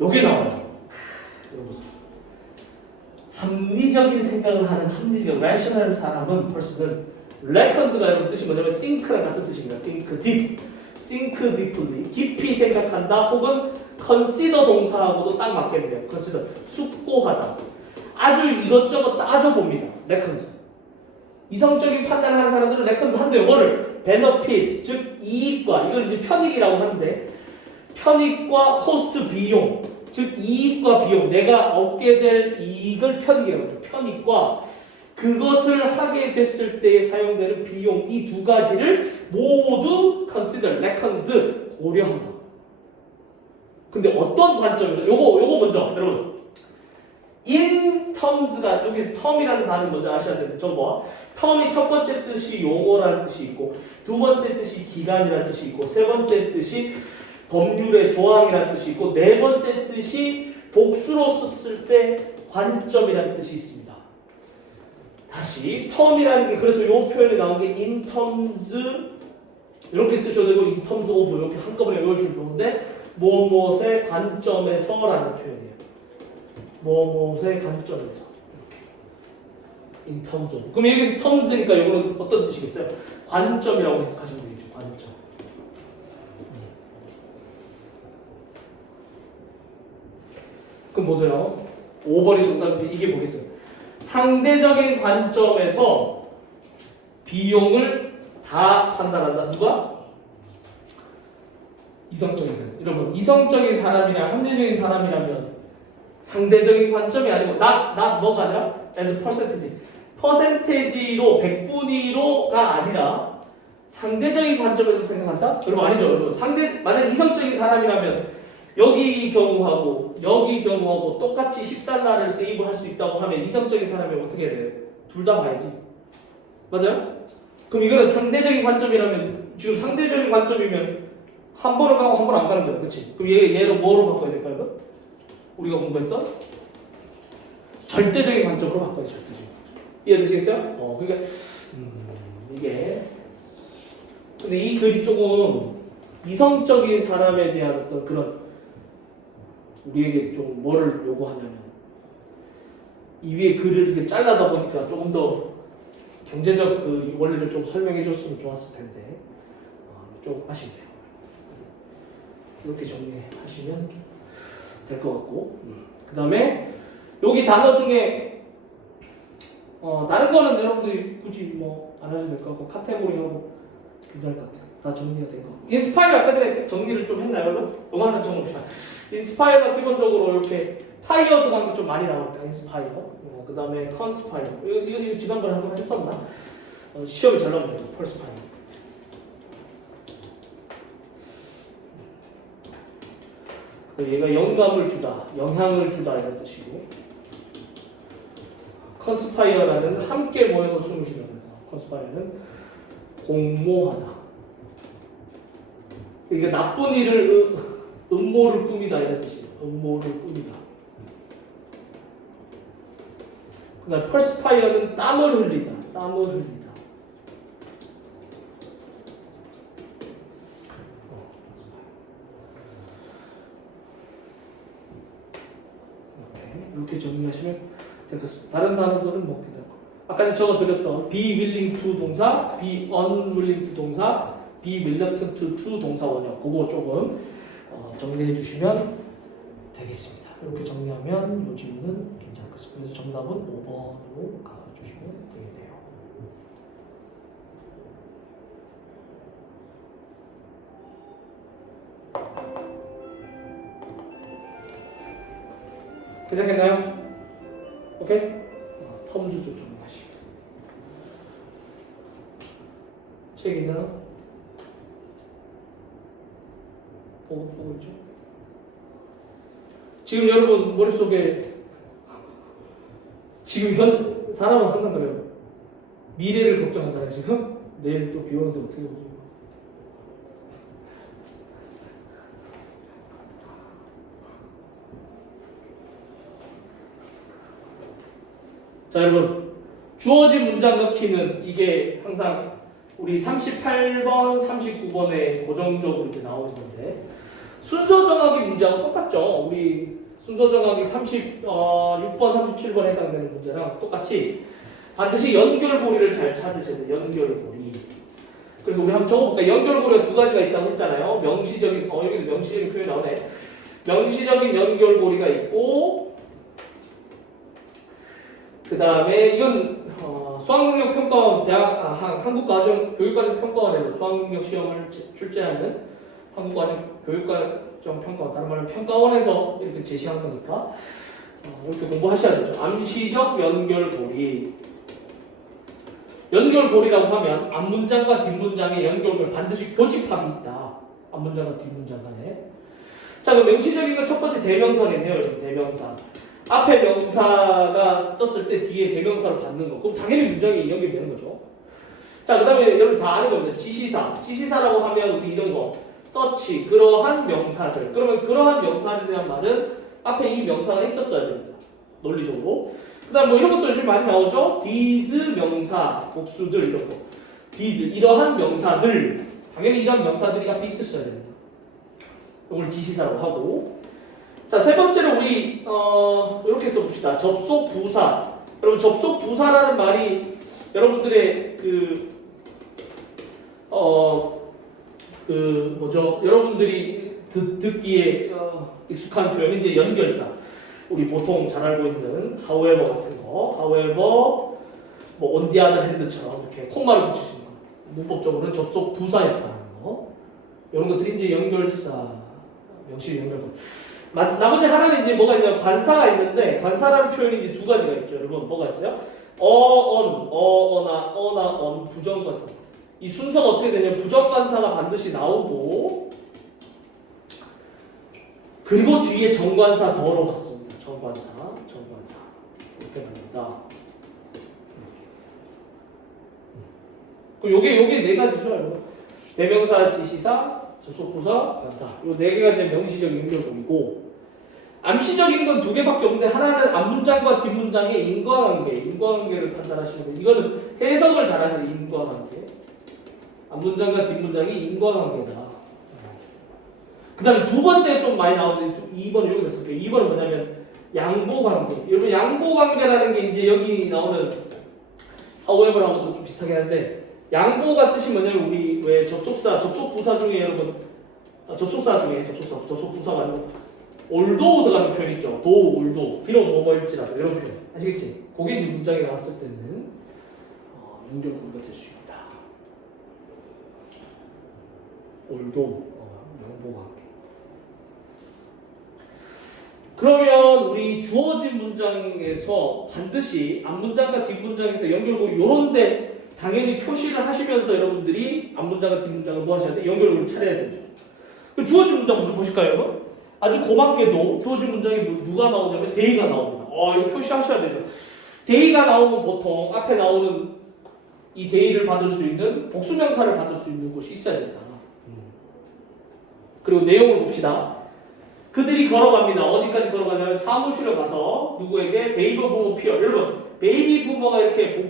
요게 나와요. 이거 보세요. 합리적인 생각을 하는 합리적인 rational 사람은 person은 레컨즈가 여러분 뜻이 뭐냐면 think랑 같은 뜻입니다. think deep, think deeply, 깊이 생각한다 혹은 consider 동사하고도 딱 맞겠네요. consider, 숙고하다. 아주 이것저것 따져봅니다. 레컨즈. 이성적인 판단을 하는 사람들은 레컨즈 한대요. 뭐를? benefit, 즉 이익과, 이걸 이제 편익이라고 하는데 편익과 cost 비용, 즉 이익과 비용, 내가 얻게 될 이익을 편익이라고 하죠. 편익과 그것을 하게 됐을 때에 사용되는 비용, 이 두 가지를 모두 consider, reckons, 고려한다. 근데 어떤 관점에서? 요거 먼저 여러분. in terms가 여기 term이라는 단어 먼저 아셔야 되는데 저거 뭐? term이 첫 번째 뜻이 용어라는 뜻이 있고 두 번째 뜻이 기간이라는 뜻이 있고 세 번째 뜻이 법률의 조항이라는 뜻이 있고 네 번째 뜻이 복수로 썼을 때 관점이라는 뜻이 있습니다. 다시 term이라는 게 그래서 이 표현이 나온 게 in terms 이렇게 쓰셔도 되고 in terms of 이렇게 한꺼번에 외우시면 좋은데 무엇의 관점에서라는 표현이에요. 무엇의 관점에서 이렇게 in terms of. 그럼 여기서 terms니까 이거는 어떤 뜻이겠어요? 관점이라고 해석하시면 되겠죠. 관점. 그럼 보세요. 5번이 정답인데 이게 뭐겠어요? 상대적인 관점에서 비용을 다 판단한다. 누가? 이성적인 사람. 여러분, 이성적인 사람이나 합리적인 사람이라면 상대적인 관점이 아니고 뭐가 아니라 as percentage. 퍼센테이지로 100분위로가 아니라 상대적인 관점에서 생각한다? 여러분 아니죠. 여러분 만약 이성적인 사람이라면 여기 경우하고 여기 경우하고 똑같이 10달러를 세이브할 수 있다고 하면 이성적인 사람이 어떻게 해야 돼요? 둘 다 봐야지. 맞아요? 그럼 이거는 상대적인 관점이라면 지금 상대적인 관점이면 한 번은 가고 한 번은 안 가는 거야. 그치? 그럼 얘를 뭐로 바꿔야 될까요? 우리가 공부했던 절대적인 관점으로 바꿔야 돼. 절대적인. 이해되시겠어요? 그러니까 이게 근데 이 글이 조금 이성적인 사람에 대한 어떤 그런 우리에게 좀 뭐를 요구하냐면 이 위에 글을 이렇게 잘라다 보니까 조금 더 경제적 그 원리를 좀 설명해 줬으면 좋았을 텐데 좀 아쉽네요. 이렇게 정리하시면 될 것 같고 그 다음에 여기 단어 중에 다른 거는 여러분들이 굳이 뭐 안 하셔도 될 것 같고 카테고리하고 괜찮을 것 같아요. 다 정리가 된 거. 인스파이어 아까 전에 정리를 좀 했나요? 이거 하나 적어봅시다. 인스파이어가 기본적으로 이렇게 파이어도 방금 좀 많이 나오니까 인스파이어. 그 다음에 컨스파이어. 이거 지난번에 한번 했었나? 시험이 잘 나오네요. 펄스파이어. 얘가 영감을 주다, 영향을 주다 이런 뜻이고 컨스파이어라는 함께 모여서 숨을 쉬면서 컨스파이어는 공모하다. 이게 나쁜 일을 음모를 꾸미다 이런 뜻이에요. 음모를 꾸미다. 그다음 퍼스파이어는 땀을 흘리다. 땀을 흘리다. 이렇게 정리하시면 될 것 같습니다. 다른 단어들은 뭐 괜찮고. 아까 적어드렸던 be willing to 동사, be unwilling to 동사, be reluctant to 동사 원형 그거 조금 정리해 주시면 되겠습니다. 이렇게 정리하면 이 질문은 괜찮을 것 같습니다. 그래서 정답은 5번으로 가주시면 되겠네요. 괜찮겠나요? 오케이? 텀즈 좀 정리하시고 책 있나? 보고 있죠? 지금 여러분 머릿속에 지금 사람은 항상 그래요. 미래를 걱정한다는 지금 내일 또 비 오는데 어떻게 보죠? 자 여러분 주어진 문장 넣기는 이게 항상 우리 38번, 39번에 고정적으로 이렇게 나오는 건데 순서 정하기 문제하고 똑같죠. 우리 순서 정하기 36번, 37번에 해당되는 문제랑 똑같이 반드시 연결고리를 잘 찾으셔야 돼요. 연결고리. 그래서 우리 한번 적어볼까요? 연결고리가 두 가지가 있다고 했잖아요. 명시적인, 여기 명시적인 표현이 나오네. 명시적인 연결고리가 있고 그 다음에 이건 수학능력 평가원 한국가정교육과정평가원에서 수학능력 시험을 출제하는 한국가정교육과정평가원 다른 말로 평가원에서 이렇게 제시한 거니까 이렇게 공부하셔야 되죠. 암시적 연결고리. 연결고리라고 하면 앞문장과 뒷문장의 연결고리 반드시 교집합이 있다. 앞문장과 뒷문장 간에. 자 그럼 명시적인 건 첫 번째 대명사겠네요. 여러분 대명사. 앞에 명사가 떴을 때 뒤에 대명사를 받는 거. 그럼 당연히 문장이 연결이 되는 거죠. 자, 그 다음에 여러분 다 아는 겁니다. 지시사. 지시사라고 하면 우리 이런 거. 서치. 그러한 명사들. 그러면 그러한 명사들이란 말은 앞에 이 명사가 있었어야 됩니다. 논리적으로. 그 다음 뭐 이런 것도 요즘 많이 나오죠. these 명사. 복수들 이런 거. these. 이러한 명사들. 당연히 이러한 명사들이 앞에 있었어야 됩니다. 이걸 지시사라고 하고. 자, 세 번째로 우리 이렇게 써봅시다. 접속 부사. 여러분 접속 부사라는 말이 여러분들의 여러분들이 듣기에 익숙한 표현이 이제 연결사. 우리 보통 잘 알고 있는 however 같은 거. however 뭐 on the other hand처럼 이렇게 콤마를 붙일 수 있는 거. 문법적으로는 접속 부사 역할을 하는 거. 이런 것들이 이제 연결사, 명시 연결사. 나머지 하나는 이제 뭐가 있냐면 관사가 있는데 관사라는 표현이 이제 두 가지가 있죠. 여러분 뭐가 있어요? on 부정관사. 이 순서가 어떻게 되냐면 부정관사가 반드시 나오고 그리고 뒤에 정관사 더러 갔습니다. 정관사 이렇게 나옵니다. 그럼 요게 네 가지죠, 여러분. 대명사, 지시사, 접속부사, 관사. 요 네 개가 이제 명시적인 연결고리고 암시적인 건 두 개밖에 없는데 하나는 앞문장과 뒷문장의 인과관계를 판단하시면 돼요. 이거는 해석을 잘하셔야 돼요. 인과관계. 앞문장과 뒷문장이 인과관계다. 그 다음에 두 번째 좀 많이 나오는데 2번은 여기다 쓸게요. 2번은 뭐냐면 양보관계. 여러분 양보관계라는 게 이제 여기 나오는 however하고도 좀 비슷하게 하는데 양보가 뜻이 뭐냐면 우리 왜 접속부사 중에 여러분 접속부사가 아니고 올도 들어가는 표현 있죠. 올도 비록 뭐일지라도 이런 표현 아시겠지? 그게 이제 문장에 나왔을 때는 연결고리가 될 수 있다. 올도 양보관계. 그러면 우리 주어진 문장에서 반드시 앞문장과 뒷문장에서 연결고리 요런데 당연히 표시를 하시면서 여러분들이 앞문장과 뒷문장을 뭐 하셔야 돼? 연결고리를 차려야 되죠. 주어진 문장 먼저 보실까요, 여러분? 아주 고맙게도 주어진 문장에 누가 나오냐면 대의가 나옵니다. 이거 표시하셔야 되죠. 대의가 나오면 보통 앞에 나오는 이 대의를 받을 수 있는 복수명사를 받을 수 있는 곳이 있어야 된다. 그리고 내용을 봅시다. 그들이 걸어갑니다. 어디까지 걸어가냐면 사무실에 가서 누구에게 베이비 부모 피어. 여러분 베이비 부모가 이렇게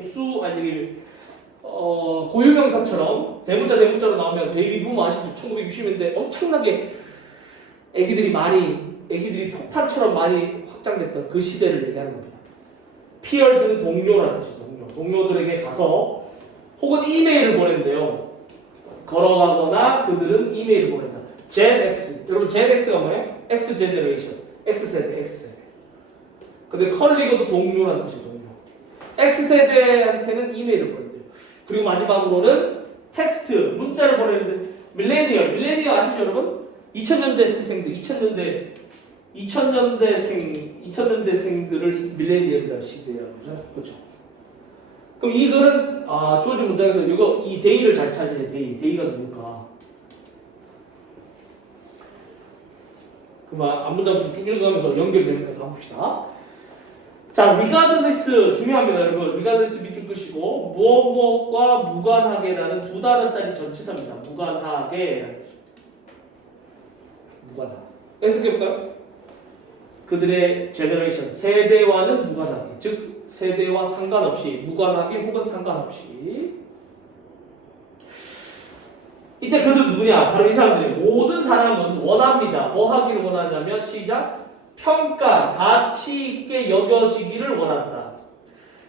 고유명사처럼 대문자로 나오면 베이비 부모 아시죠? 1960년대 엄청나게 애기들이 폭탄처럼 많이 확장됐던 그 시대를 얘기하는 겁니다. peers는 동료라는 뜻이에요. 동료들에게 가서 혹은 이메일을 보낸대요. 걸어가거나 그들은 이메일을 보낸다. Gen X. 여러분 Gen X가 뭐예요? X generation. X세대, X세대. 근데 컬리그도 동료라는 뜻이에요. 동료. X세대한테는 이메일을 보낸대요. 그리고 마지막으로는 텍스트, 문자를 보내는데 밀레니얼 아시죠 여러분? 2000년대생들, 2000년대생들을 밀레니얼이라고 시대라고 그러죠. 그렇죠. 그럼 이 글은 주어진 문장에서 이 데이를 잘 찾아야 돼. 데이가 누굴까? 그럼 앞문장부터 쭉 읽어가면서 연결되는 거 가봅시다. 자, regardless 중요합니다, 여러분. regardless 밑줄 끄시고 무엇과 무관하게라는 두 단어짜리 전치사입니다. 무관하게. 해석해볼까요? 그들의 generation, 세대와는 무관하게, 즉 세대와 상관없이, 무관하게 혹은 상관없이. 이때 그들 누구냐? 바로 이 사람들이. 모든 사람은 원합니다. 뭐 하기를 원하냐면 시작. 평가, 가치 있게 여겨지기를 원한다.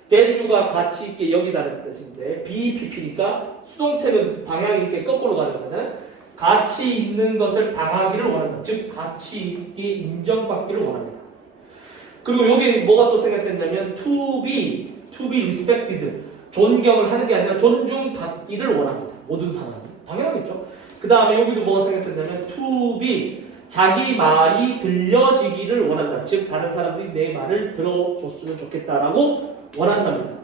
value가 가치 있게 여기다는 뜻인데 BPP니까 수동태는 방향이 이렇게 거꾸로 가는 거잖아요. 가치 있는 것을 당하기를 원한다. 즉 가치 있게 인정받기를 원합니다. 그리고 여기 뭐가 또 생각된다면 to be respected. 존경을 하는 게 아니라 존중받기를 원합니다. 모든 사람은. 당연하겠죠. 그 다음에 여기도 뭐가 생각된다면 to be 자기 말이 들려지기를 원한다. 즉 다른 사람들이 내 말을 들어줬으면 좋겠다라고 원한답니다.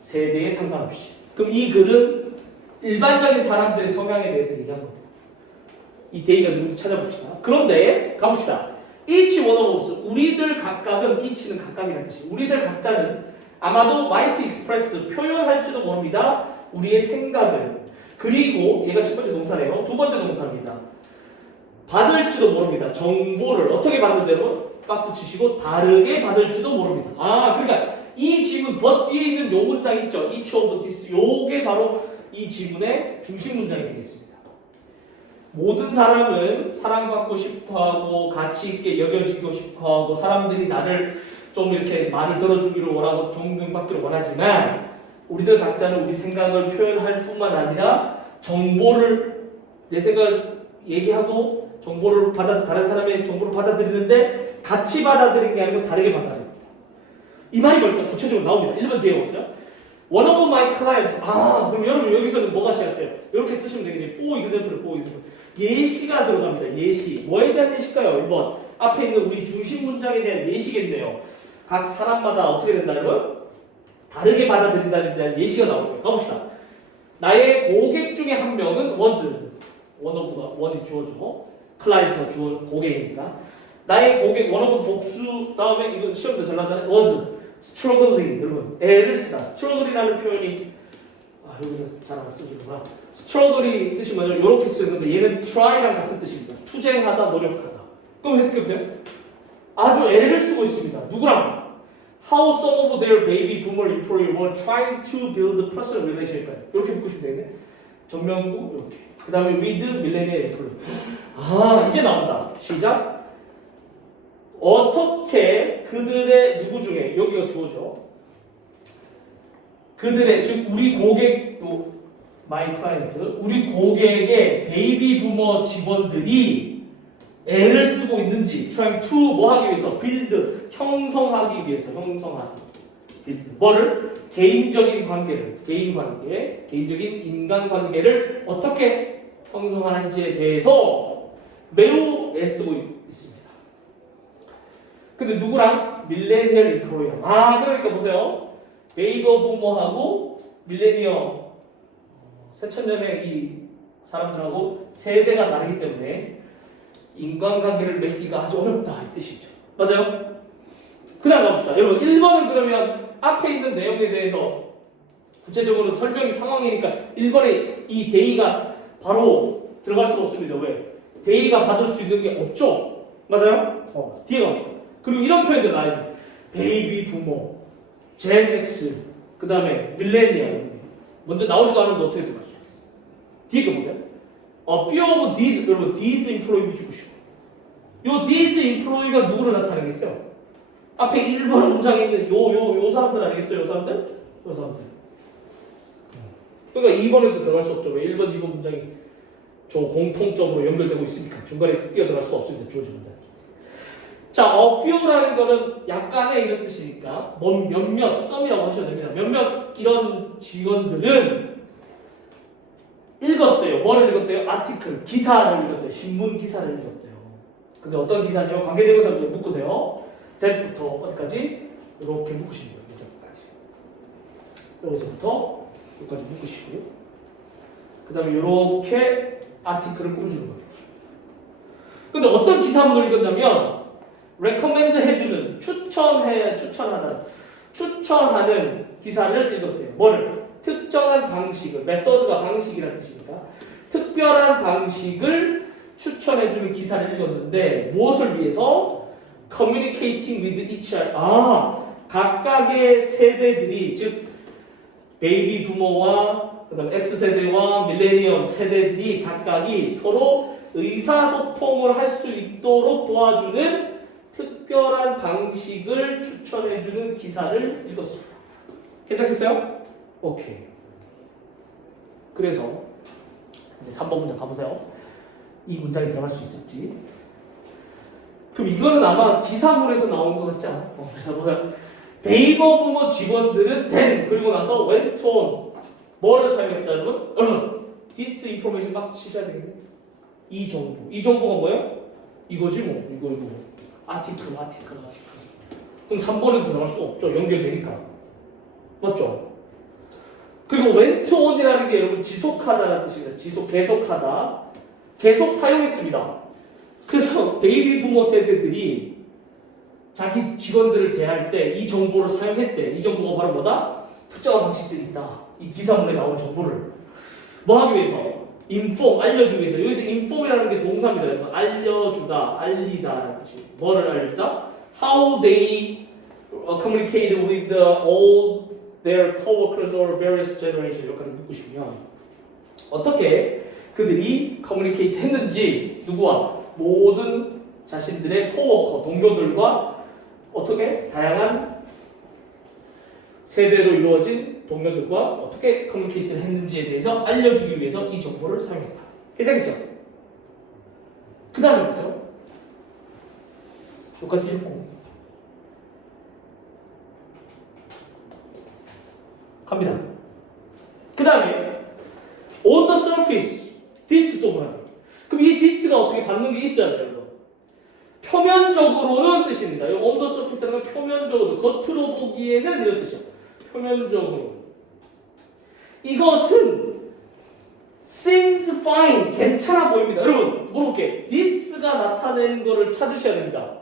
세대에 상관없이. 그럼 이 글은 일반적인 사람들의 성향에 대해서 얘기한 겁니다. 이 데이가 누군지 찾아봅시다. 그런데 가봅시다. each one of us, 우리들 각각은, each는 각각이라는 뜻이에요. 우리들 각자는 아마도 might express, 표현할지도 모릅니다. 우리의 생각을. 그리고 얘가 첫 번째 동사네요. 두 번째 동사입니다. 받을지도 모릅니다. 정보를 어떻게 받는대로 박스 치시고 다르게 받을지도 모릅니다. 그러니까 이 지문 but 뒤에 있는 요 문장 있죠. each of this 요게 바로 이 지문의 중심 문장이 되겠습니다. 모든 사람은 사랑받고 싶어하고 가치 있게 여겨지고 싶어하고 사람들이 나를 좀 이렇게 말을 들어주기를 원하고 존경받기를 원하지만 우리들 각자는 우리 생각을 표현할 뿐만 아니라 정보를 내 생각을 얘기하고 정보를 다른 사람의 정보를 받아들이는데 같이 받아들이는 게 아니고 다르게 받아들입니다. 이 말이 뭘까? 구체적으로 나옵니다. 1번 뒤에 보세요. One of my client. 그럼 여러분 여기서는 뭐가 시작돼요? 이렇게 쓰시면 되겠네요. for example. 예시가 들어갑니다. 예시. 뭐에 대한 예시일까요? 1번. 앞에 있는 우리 중심 문장에 대한 예시겠네요. 각 사람마다 어떻게 된다고요? 다르게 받아들인다는 대한 예시가 나옵니다. 가봅시다. 나의 고객 중에 한 명은 원이 주어지고 클라이언트가 주어 고객이니까 나의 고객 원어브 복수 다음에 이거 시험도 잘 나잖아요. was struggling. 여러분 애를 쓰다. struggle이라는 표현이 여기서 잘 안 쓰시구나. struggle이 뜻이 뭐냐면 이렇게 쓰는데 얘는 try랑 같은 뜻입니다. 투쟁하다, 노력하다. 그럼 해석해보세요. 아주 애를 쓰고 있습니다. 누구랑? How some of their baby boomer employees were trying to build personal relationship. 이렇게 묶고 싶으면 되겠네. 전면구 이렇게. 그 다음에 with millennial employee. 이제 나온다. 시작. 어떻게 그들의 누구 중에 여기가 주어져. 그들의 즉 우리 고객 마이 클라이언트 우리 고객의 베이비 부머 직원들이 애를 쓰고 있는지 trying to 뭐 하기 위해서 build 형성하기 위해서 build 뭐를 개인적인 관계를 개인적인 인간관계를 어떻게 형성하는지에 대해서 매우 애쓰고 있습니다. 근데 누구랑? 밀레니얼 인프로이랑. 그러니까 보세요. 베이버 부머하고 밀레니얼 새천년의 이 사람들하고 세대가 다르기 때문에 인간관계를 맺기가 아주 어렵다 이 뜻이죠. 맞아요? 그 다음 가봅시다. 여러분 1번은 그러면 앞에 있는 내용에 대해서 구체적으로 설명이 상황이니까 1번에 이 데이가 바로 들어갈 수가 없습니다. 왜? 데이가 받을 수 있는 게 없죠. 맞아요? 뒤에 갑시다. 그리고 이런 표현들 나와요. 베이비 부모, 젠 X, 그 다음에 밀레니얼. 먼저 나오지도 않은데 어떻게 들어갈 수 있어요? 뒤에 거 보세요. few of these, 여러분 these employee 주시고 요 these employee가 누구를 나타내겠어요? 앞에 1번 문장에 있는 요 사람들 아니겠어요? 요 사람들? 요 사람들. 그러니까 2번에도 들어갈 수 없죠. 왜 1번, 2번 문장이 저 공통점으로 연결되고 있으니까 중간에 뛰어 들어갈 수가 없습니다. 주어집니다. 자, a few라는 거는 약간의 이런 뜻이니까 몇몇, some이라고 하셔도 됩니다. 몇몇 이런 직원들은 읽었대요. 뭐를 읽었대요? 아티클, 기사를 읽었대요. 신문 기사를 읽었대요. 근데 어떤 기사냐? 관계대명사를 묶으세요. that부터 어디까지? 이렇게 묶으시면 돼요. 여기서부터 여기까지 묶으시고요. 그 다음에 이렇게 아티클을 꾸며주는 거예요. 근데 어떤 기사문을 읽었냐면 recommend 해주는, 추천하는 기사를 읽었대요. 뭐를? 특정한 방식을, method가 방식이라는 뜻이니까 특별한 방식을 추천해주는 기사를 읽었는데 무엇을 위해서? communicating with each other. 각각의 세대들이, 즉 베이비 부모와 그 다음에 X세대와 밀레니엄 세대들이 각각이 서로 의사소통을 할 수 있도록 도와주는 특별한 방식을 추천해주는 기사를 읽었습니다. 괜찮겠어요? 오케이. 그래서 이제 3번 문장 가보세요. 이 문장이 들어갈 수 있을지. 그럼 이거는 아마 기사물에서 나온 것 같지 않아? 그래서 보면 네이버 부모 직원들은 then 그리고 나서 went on 뭐를 사용했다는 건? this information 박스 치셔야 되겠네. 이 정보가 뭐예요? 이거지 뭐. 이거. 아티클. 그럼 3번에도 들어갈 수가 없죠. 연결되니까. 맞죠? 그리고 went on이라는 게 여러분 지속하다라는 뜻입니다. 계속하다. 계속 사용했습니다. 그래서 베이비 부모 세대들이 자기 직원들을 대할 때 이 정보를 사용했대. 이 정보가 바로 뭐다? 특정한 방식들이 있다. 이 기사문에 나온 정보를 뭐 하기 위해서? inform, 알려주기 위해서. 여기서 inform이라는 게 동사입니다. 알려주다, 알리다라는 뜻이에요. 뭐를 알려주다? How they communicated with all their coworkers or various generations. 여기까지 묻으시면 어떻게 그들이 communicate 했는지 누구와? 모든 자신들의 코워커, 동료들과 어떻게 다양한 세대로 이루어진 동료들과 어떻게 커뮤니케이트를 했는지에 대해서 알려주기 위해서 이 정보를 사용했다. 괜찮겠죠? 그 다음에 보세요. 여기까지 읽고 갑니다. 그 다음에 on the surface, this 또 뭐라고요? 그럼 이 this가 어떻게 받는 게 있어야 돼요? 표면적으로는 뜻입니다. 이 on the surface라는 건 표면적으로, 겉으로 보기에는 이런 뜻이에요. 표면적으로. 이것은 seems fine, 괜찮아 보입니다. 여러분 물어볼게. this가 나타내는 거를 찾으셔야 됩니다.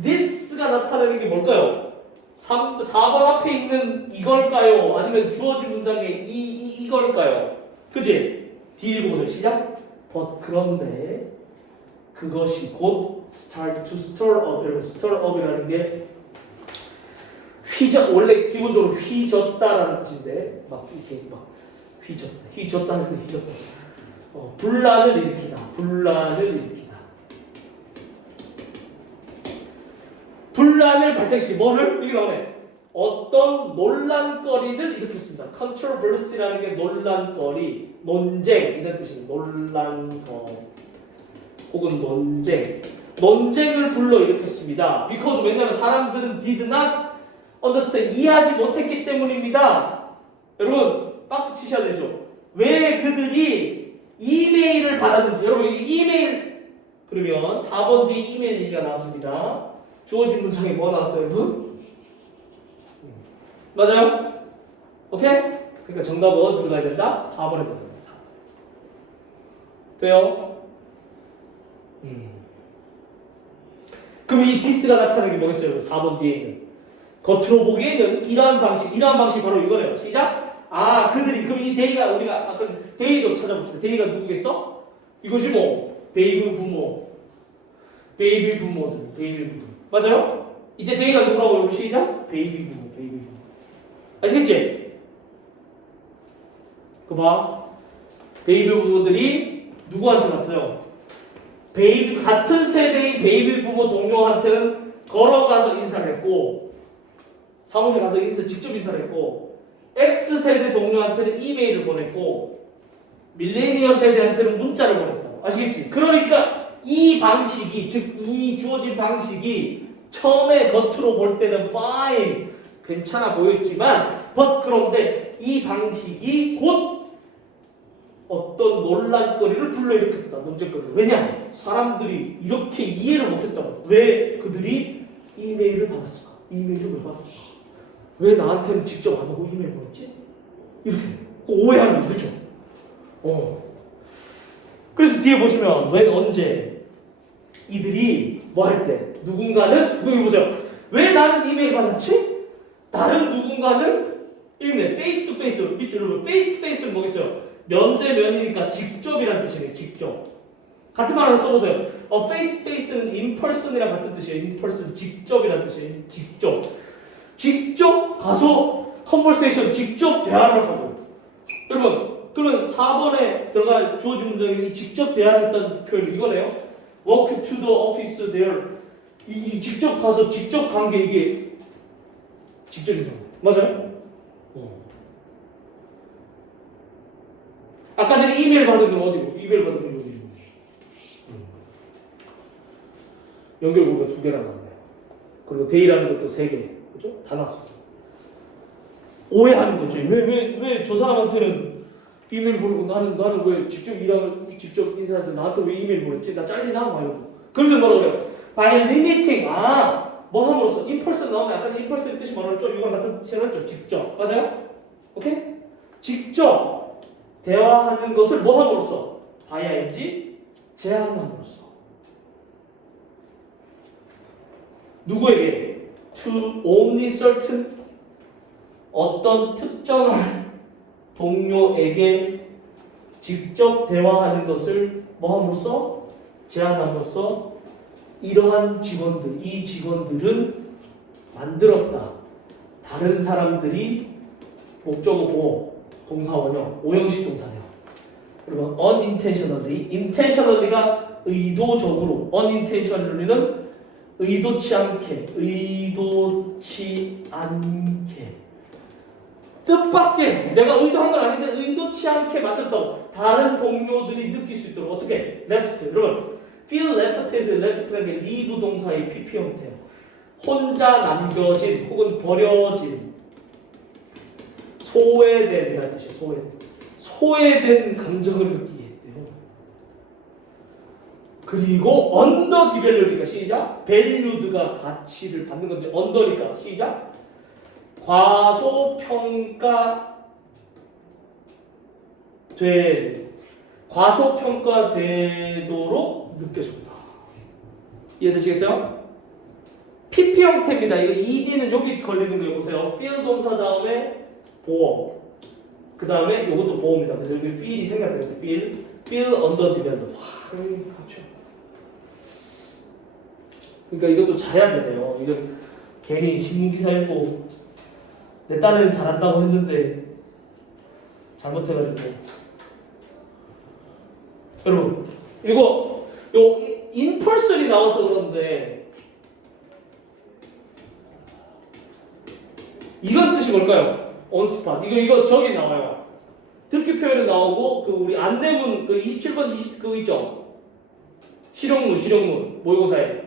this가 나타내는 게 뭘까요? 4번 앞에 있는 이걸까요? 아니면 주어진 문장에 이걸까요? 그치? D 읽어보세요. 시작. but 그런데 그것이 곧 start to stir up. 여러분 stir up이라는 게 원래 기본적으로 휘젓다라는 뜻인데 막 이렇게 막 휘젓다 할 때 휘젓다. 분란을 일으키다. 분란을 발생시키 뭐를? 이게 나오네. 어떤 논란거리를 일으켰습니다. controversy라는 게 논란거리, 논쟁 이런 뜻입니다. 논란거리 혹은 논쟁을 불러일으켰습니다. because 왜냐하면 사람들은 did not understand, 이해하지 못했기 때문입니다. 여러분 박스 치셔야 되죠. 왜 그들이 이메일을 받았는지. 여러분 이메일 그러면 4번 뒤에 이메일 얘기가 나왔습니다. 주어진 문장에 뭐가 나왔어요 여러분? 맞아요? 오케이? 그러니까 정답은 들어가야 된다? 4번에 들어가야 된다. 돼요? 그럼 이 this가 나타나는 게 뭐겠어요? 4번 뒤에 있는 겉으로 보기에는 이러한 방식 바로 이거네요. 시작. 그들이. 그럼 이 데이가 우리가 아까 데이도 찾아봅시다. 데이가 누구겠어? 이것이 뭐 베이비 부모들. 맞아요? 이때 데이가 누구라고? 시작. 베이비 부모. 아시겠지? 봐. 베이비 부모들이 누구한테 갔어요? 같은 세대의 베이비 부모 동료한테는 걸어가서 인사를 했고 사무실 가서 직접 인사를 했고 X세대 동료한테는 이메일을 보냈고 밀레니얼 세대한테는 문자를 보냈다고. 아시겠지? 그러니까 이 방식이 즉 이 주어진 방식이 처음에 겉으로 볼 때는 fine 괜찮아 보였지만 그런데 이 방식이 곧 어떤 논란거리를 불러일으켰다. 논쟁거리를. 왜냐? 사람들이 이렇게 이해를 못했다고. 왜 그들이 이메일을 받았을까? 이메일을 왜 받았을까? 왜 나한테는 직접 안 오고 이메일 보냈지? 이렇게 오해하는 거죠. 그렇죠? 그래서 뒤에 보시면 왜 언제 이들이 뭐 할 때 누군가는 여기 보세요. 왜 나는 이메일 받았지? 다른 누군가는 이메일 페이스 투 페이스 밑줄을 보면 페이스 투 페이스는 뭐겠어요? 면대면이니까 직접이라는 뜻이에요. 직접. 같은 말 하나 써보세요. 페이스 투 페이스는 인펄슨이랑 같은 뜻이에요. 인펄슨 직접이라는 뜻이에요. 직접 가서 컨버세이션 직접 대화를 하고. 여러분 그러면 4번에 들어갈 주어진 문장에 이 직접 대화했다는 표현 이거네요. Walk to the office there. 이 직접 가서 직접 간 게 이게 직접이죠. 맞아요? 아까 전에 이메일 받은 건 어디고? 이메일 받은 건 어디고? 연결고리가 2개나 나왔네요. 그리고 데이라는 것도 3개. 그죠? 다 나왔어. 오해하는 거지. 왜 저 사람한테는 이메일 보내고 나는 왜 직접 인사하는데 나한테 왜 이메일 보냈지? 나 잘리나? 막 이러고. 그래서 뭐라 그래요? By limiting. 뭐 함으로써? 인펄슨 나오면 약간 인펄슨 뜻이 뭐라고 했죠? 이거랑 같은 뜻이라고 했죠? 직접. 맞아요? 오케이? 직접 대화하는 것을 뭐 함으로써? bying 제한함으로써. 누구에게? To only certain 어떤 특정한 동료에게 직접 대화하는 것을 뭐 함으로써? 제한함으로써 이러한 직원들, 이 직원들은 만들었다. 다른 사람들이 목적어 보호, 동사 원형, 오형식 동사예요. 그러면 unintentionally, intentionally가 의도적으로, unintentionally는 의도치 않게, 뜻밖의 내가 의도한 건 아닌데 의도치 않게 만들었다고. 다른 동료들이 느낄 수 있도록 어떻게? left. 여러분 feel left에서 left라는 게 leave 동사의 PP 형태예요. 혼자 남겨진 혹은 버려진 소외된이라는 뜻이에요. 소외된 감정을 느끼게 했대요. 그리고 언더 디벨로니까 시작. 밸류드가 가치를 받는 건데 언더니까 시작. 과소평가되도록 느껴집니다. 이해되시겠어요? PP 형태입니다. 이거 ED는 여기 걸리는 거 보세요. feel 동사 다음에 보어. 그 다음에 이것도 보어입니다. 그래서 여기 feel이 생략되는데 feel under develop. 그렇죠. 그러니까 이것도 잘해야 되네요. 이거 괜히 신문기사 읽고 내 딴에는 잘한다고 했는데 잘못해가지고. 여러분 이거 요 인펄슨이 나와서 그런데 이건 뜻이 뭘까요? 온스팟. 이거 저기 나와요. 듣기 표현에 나오고 그 우리 안내문 그 27번 20 그거 있죠? 실용문 모의고사에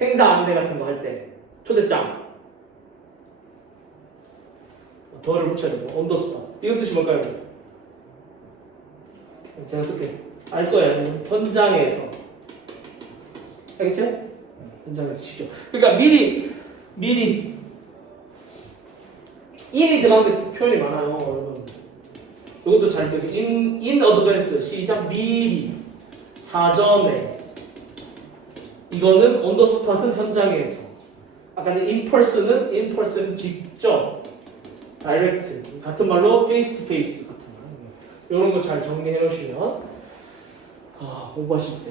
행사 안내 같은 거 할 때 초대장 더를 붙여야 되고 언더스팟. 이건 뜻이 뭘까요? 제가 쓸게. 알 거예요. 현장에서. 알겠죠? 현장에서 직접. 그러니까 미리 in이 들어가는 표현이 많아요, 여러분. 이것도 잘 들으세요. in advance 시작. 미리 사전에. 이거는 on the spot은 현장에서. 아까는 in person 직접. direct 같은 말로 face to face 같은 말. 이런 거 잘 정리해 놓으시면 공부하실 때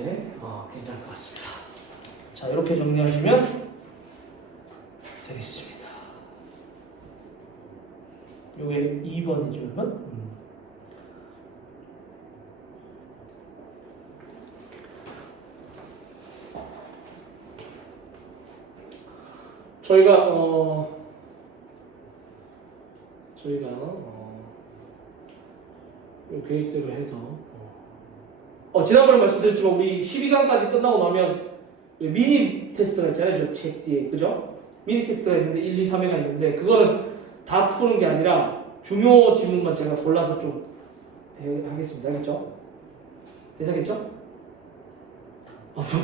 괜찮을 것 같습니다. 자, 이렇게 정리하시면 되겠습니다. 요게 2번이죠, 그러면? 저희가 이 계획대로 해서 지난번에 말씀드렸지만 우리 12강까지 끝나고 나면 미니 테스트가 있잖아요. 저 책 뒤에 그죠? 미니 테스트가 있는데 1, 2, 3회가 있는데 그거는 다 푸는 게 아니라 중요 지문만 제가 골라서 좀 하겠습니다. 알겠죠? 괜찮겠죠?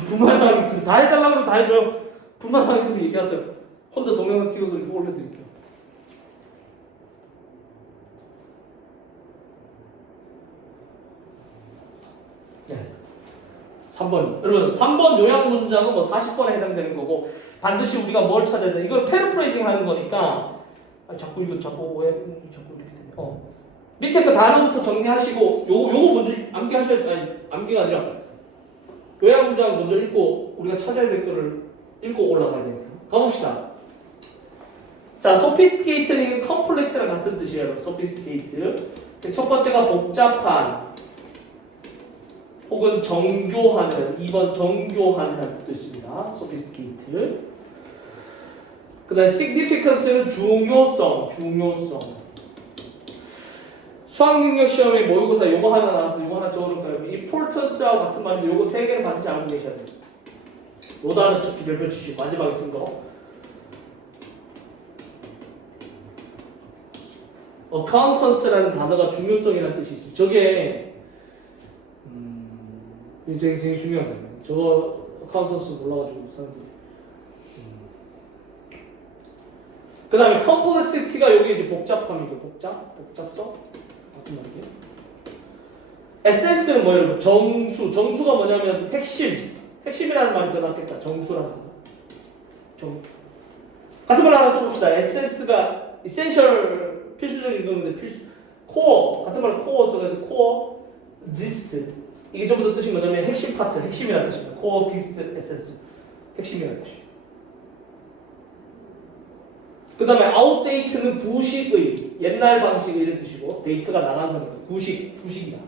불만 사항 있으면 다 해달라고 하면 다 해줘요. 불만 사항 있으면 얘기하세요. 혼자 동영상 찍어서 이렇게 올려드릴게요. 네. 3번. 여러분, 3번 요약 문장은 뭐 40번에 해당되는 거고, 반드시 우리가 뭘 찾아야 돼? 이걸 패러프레이징 하는 거니까, 자꾸 왜, 자꾸 이렇게 되냐. 밑에 거 단어부터 정리하시고, 요거 먼저 암기가 아니라, 요약 문장 먼저 읽고, 우리가 찾아야 될 거를 읽고 올라가야 되니까. 가봅시다. 자, sophisticated는 complex랑 같은 뜻이에요. sophisticated. 첫 번째가 복잡한, 혹은 정교하는, 2번 정교한이라는 뜻도 있습니다. sophisticated. 그 다음에 significance는 중요성. 수학능력 시험에 모의고사 요거 하나 나와서 요거 하나 적어놓을까요? importance와 같은 말인데 요거 세 개를 반드시 알고 계셔야 돼요. 요 단어 별표 치시고 마지막에 쓴 거. accountance라는 단어가 중요성이라는 뜻이 있습니다. 저게 이게 되게 중요한 거예요. 저 accountancy 몰라가지고 사람들이. 그 다음에 complexity가 여기 이제 복잡함이죠. 복잡성? 같은 말이에요. essence는 뭐예요? 정수가 뭐냐면 핵심이라는 말이 더 낫겠다. 정수라는 거. 같은 말 하나 써봅시다. essence가 essential 필수적인 건데 코어 같은 말 코어 적어야 돼. 코어 gist 이게 좀 더 뜻이 뭐냐면 핵심 파트, 핵심이라는 뜻입니다. 코어 gist essence 핵심이라는 뜻이에요. 그 다음에 outdate는 구식의, 옛날 방식의 이런 뜻이고 데이터가 나간 거니까 구식이다.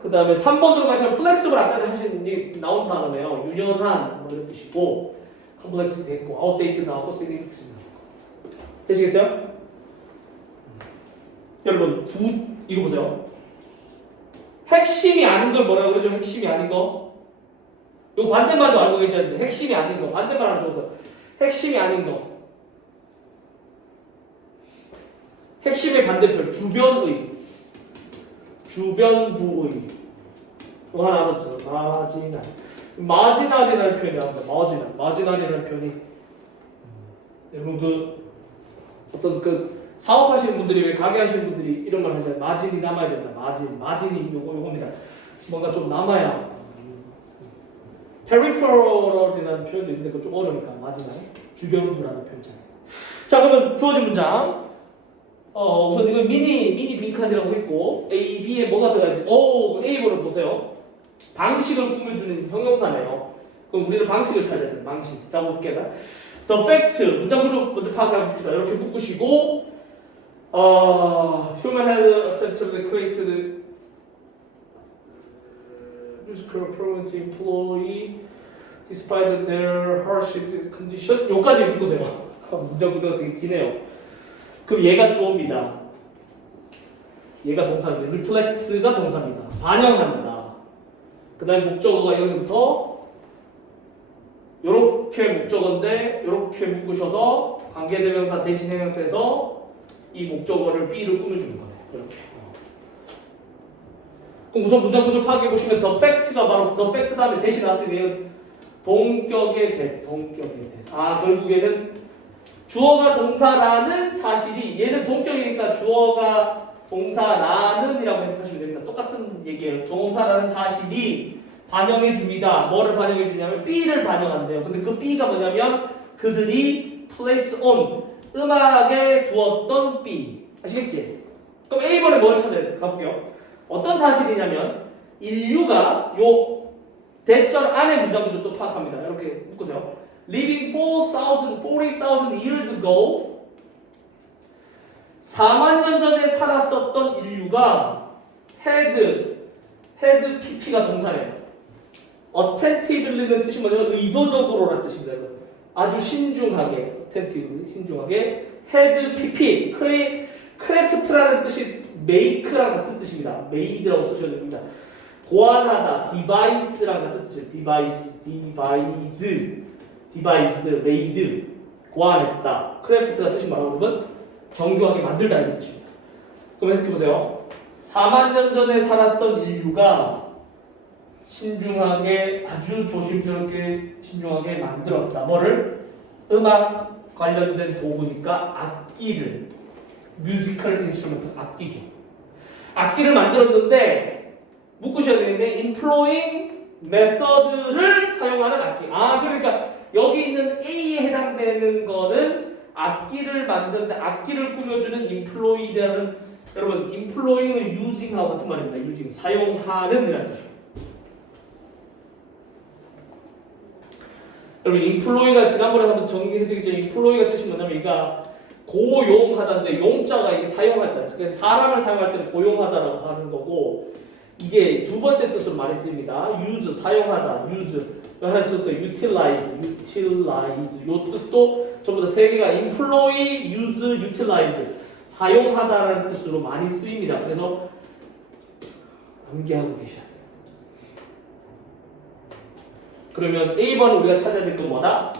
그 다음에 3번으로 가시면 flexible 아까 하신 게 나온 단어네요. 유연한 뭐 이런 뜻이고 complexity 됐고 outdated 나오고 significant 나오고 되시겠어요? 여러분 이거 보세요. 핵심이 아닌 걸 뭐라고 그러죠? 핵심이 아닌 거. 이거 반대말도 알고 계셔야 돼요. 핵심이 아닌 거. 반대말 하나 적어서 핵심이 아닌 거. 핵심의 반대표 주변의, 주변부의. 이거 하나 알아두세요. 마지날이라는 표현이 나옵니다. 마지날이라는 표현이 여러분 어떤 사업하시는 분들이 왜 가게 하시는 분들이 이런 말 하잖아요. 마진이 남아야 된다. 마진이 요겁니다. 뭔가 좀 남아야. peripheral이라는 표현도 있는데 그거 좀 어려우니까 마지날 주변부라는 표현이잖아요. 자 그러면 주어진 문장. 우선 이건 미니 빈칸이라고 했고 A, B에 뭐가 들어가야 돼? A번을 보세요. 방식을 꾸며주는 형용사네요. 그럼 우리는 방식을 찾아야 돼요. 방식. 자 볼게요. The fact 문장 구조 먼저 파악해봅시다. 이렇게 묶으시고 human had attempted created musical program to employee despite their hardship condition. 여기까지 묶으세요. 문장 구조가 되게 기네요. 그럼 얘가 주어입니다. 얘가 동사입니다. reflex가 동사입니다. 반영합니다. 그 다음에 목적어가 여기서부터 요렇게 목적어인데 요렇게 묶으셔서 관계대명사 대신 생략돼서 이 목적어를 B를 꾸며주는 거예요. 이렇게. 그럼 우선 문장 구조 파악해 보시면 the fact가 바로 the fact 다음에 대신 나왔으면 동격의 대. 결국에는 주어가 동사라는 사실이 얘는 동격이니까 주어가 동사라는이라고 해석하시면 됩니다. 똑같은 얘기예요. 동사라는 사실이 반영해 줍니다. 뭐를 반영해 주냐면 B를 반영한대요. 근데 그 B가 뭐냐면 그들이 place on 음악에 두었던 B. 아시겠지? 그럼 A번에 뭘 찾아야 돼? 가볼게요. 어떤 사실이냐면 인류가 요 대절 안에 문장 구조 또 파악합니다. 이렇게 묶으세요. Living 40,000 years ago 4만 년 전에 살았었던 인류가 had pp가 동사예요. attentively는 뜻이 뭐냐면 의도적으로라는 뜻입니다. 아주 신중하게, attentive, 신중하게 had pp, 크래프트라는 뜻이 make랑 같은 뜻입니다. made라고 쓰셔야 됩니다. 고안하다, device랑 같은 뜻이에요. devised, made, 고안했다. 크래프트가 뜻이 뭐라고 그러면 정교하게 만들다 이런 뜻입니다. 그럼 해석해보세요. 4만 년 전에 살았던 인류가 신중하게, 아주 조심스럽게 신중하게 만들었다. 뭐를? 음악 관련된 도구니까 악기를, 뮤지컬 인스트루먼트, 악기죠. 악기를 만들었는데 묶으셔야 되는데 employing method를 사용하는 악기. 그러니까 여기 있는 A에 해당되는 거는 악기를 만드는데 악기를 꾸며주는 employee라는, 여러분 employing은 using하고 같은 말입니다. using, 사용하는 이라는 뜻이에요. 여러분 employee가 지난번에 한번 정리해드리죠. employee가 뜻이 뭐냐면 이가 고용하다인데 용자가 이게 사용하다. 그래서 사람을 사용할 때는 고용하다라고 하는 거고, 이게 두 번째 뜻으로 많이 씁니다. use, 사용하다, use. 하나 뜻은 utilize. 요 뜻도 전부 다 세 개가 employ, use, utilize. 사용하다라는 뜻으로 많이 쓰입니다. 그래서 암기하고 계셔야 돼요. 그러면 A번 우리가 찾아야 될 건 뭐다?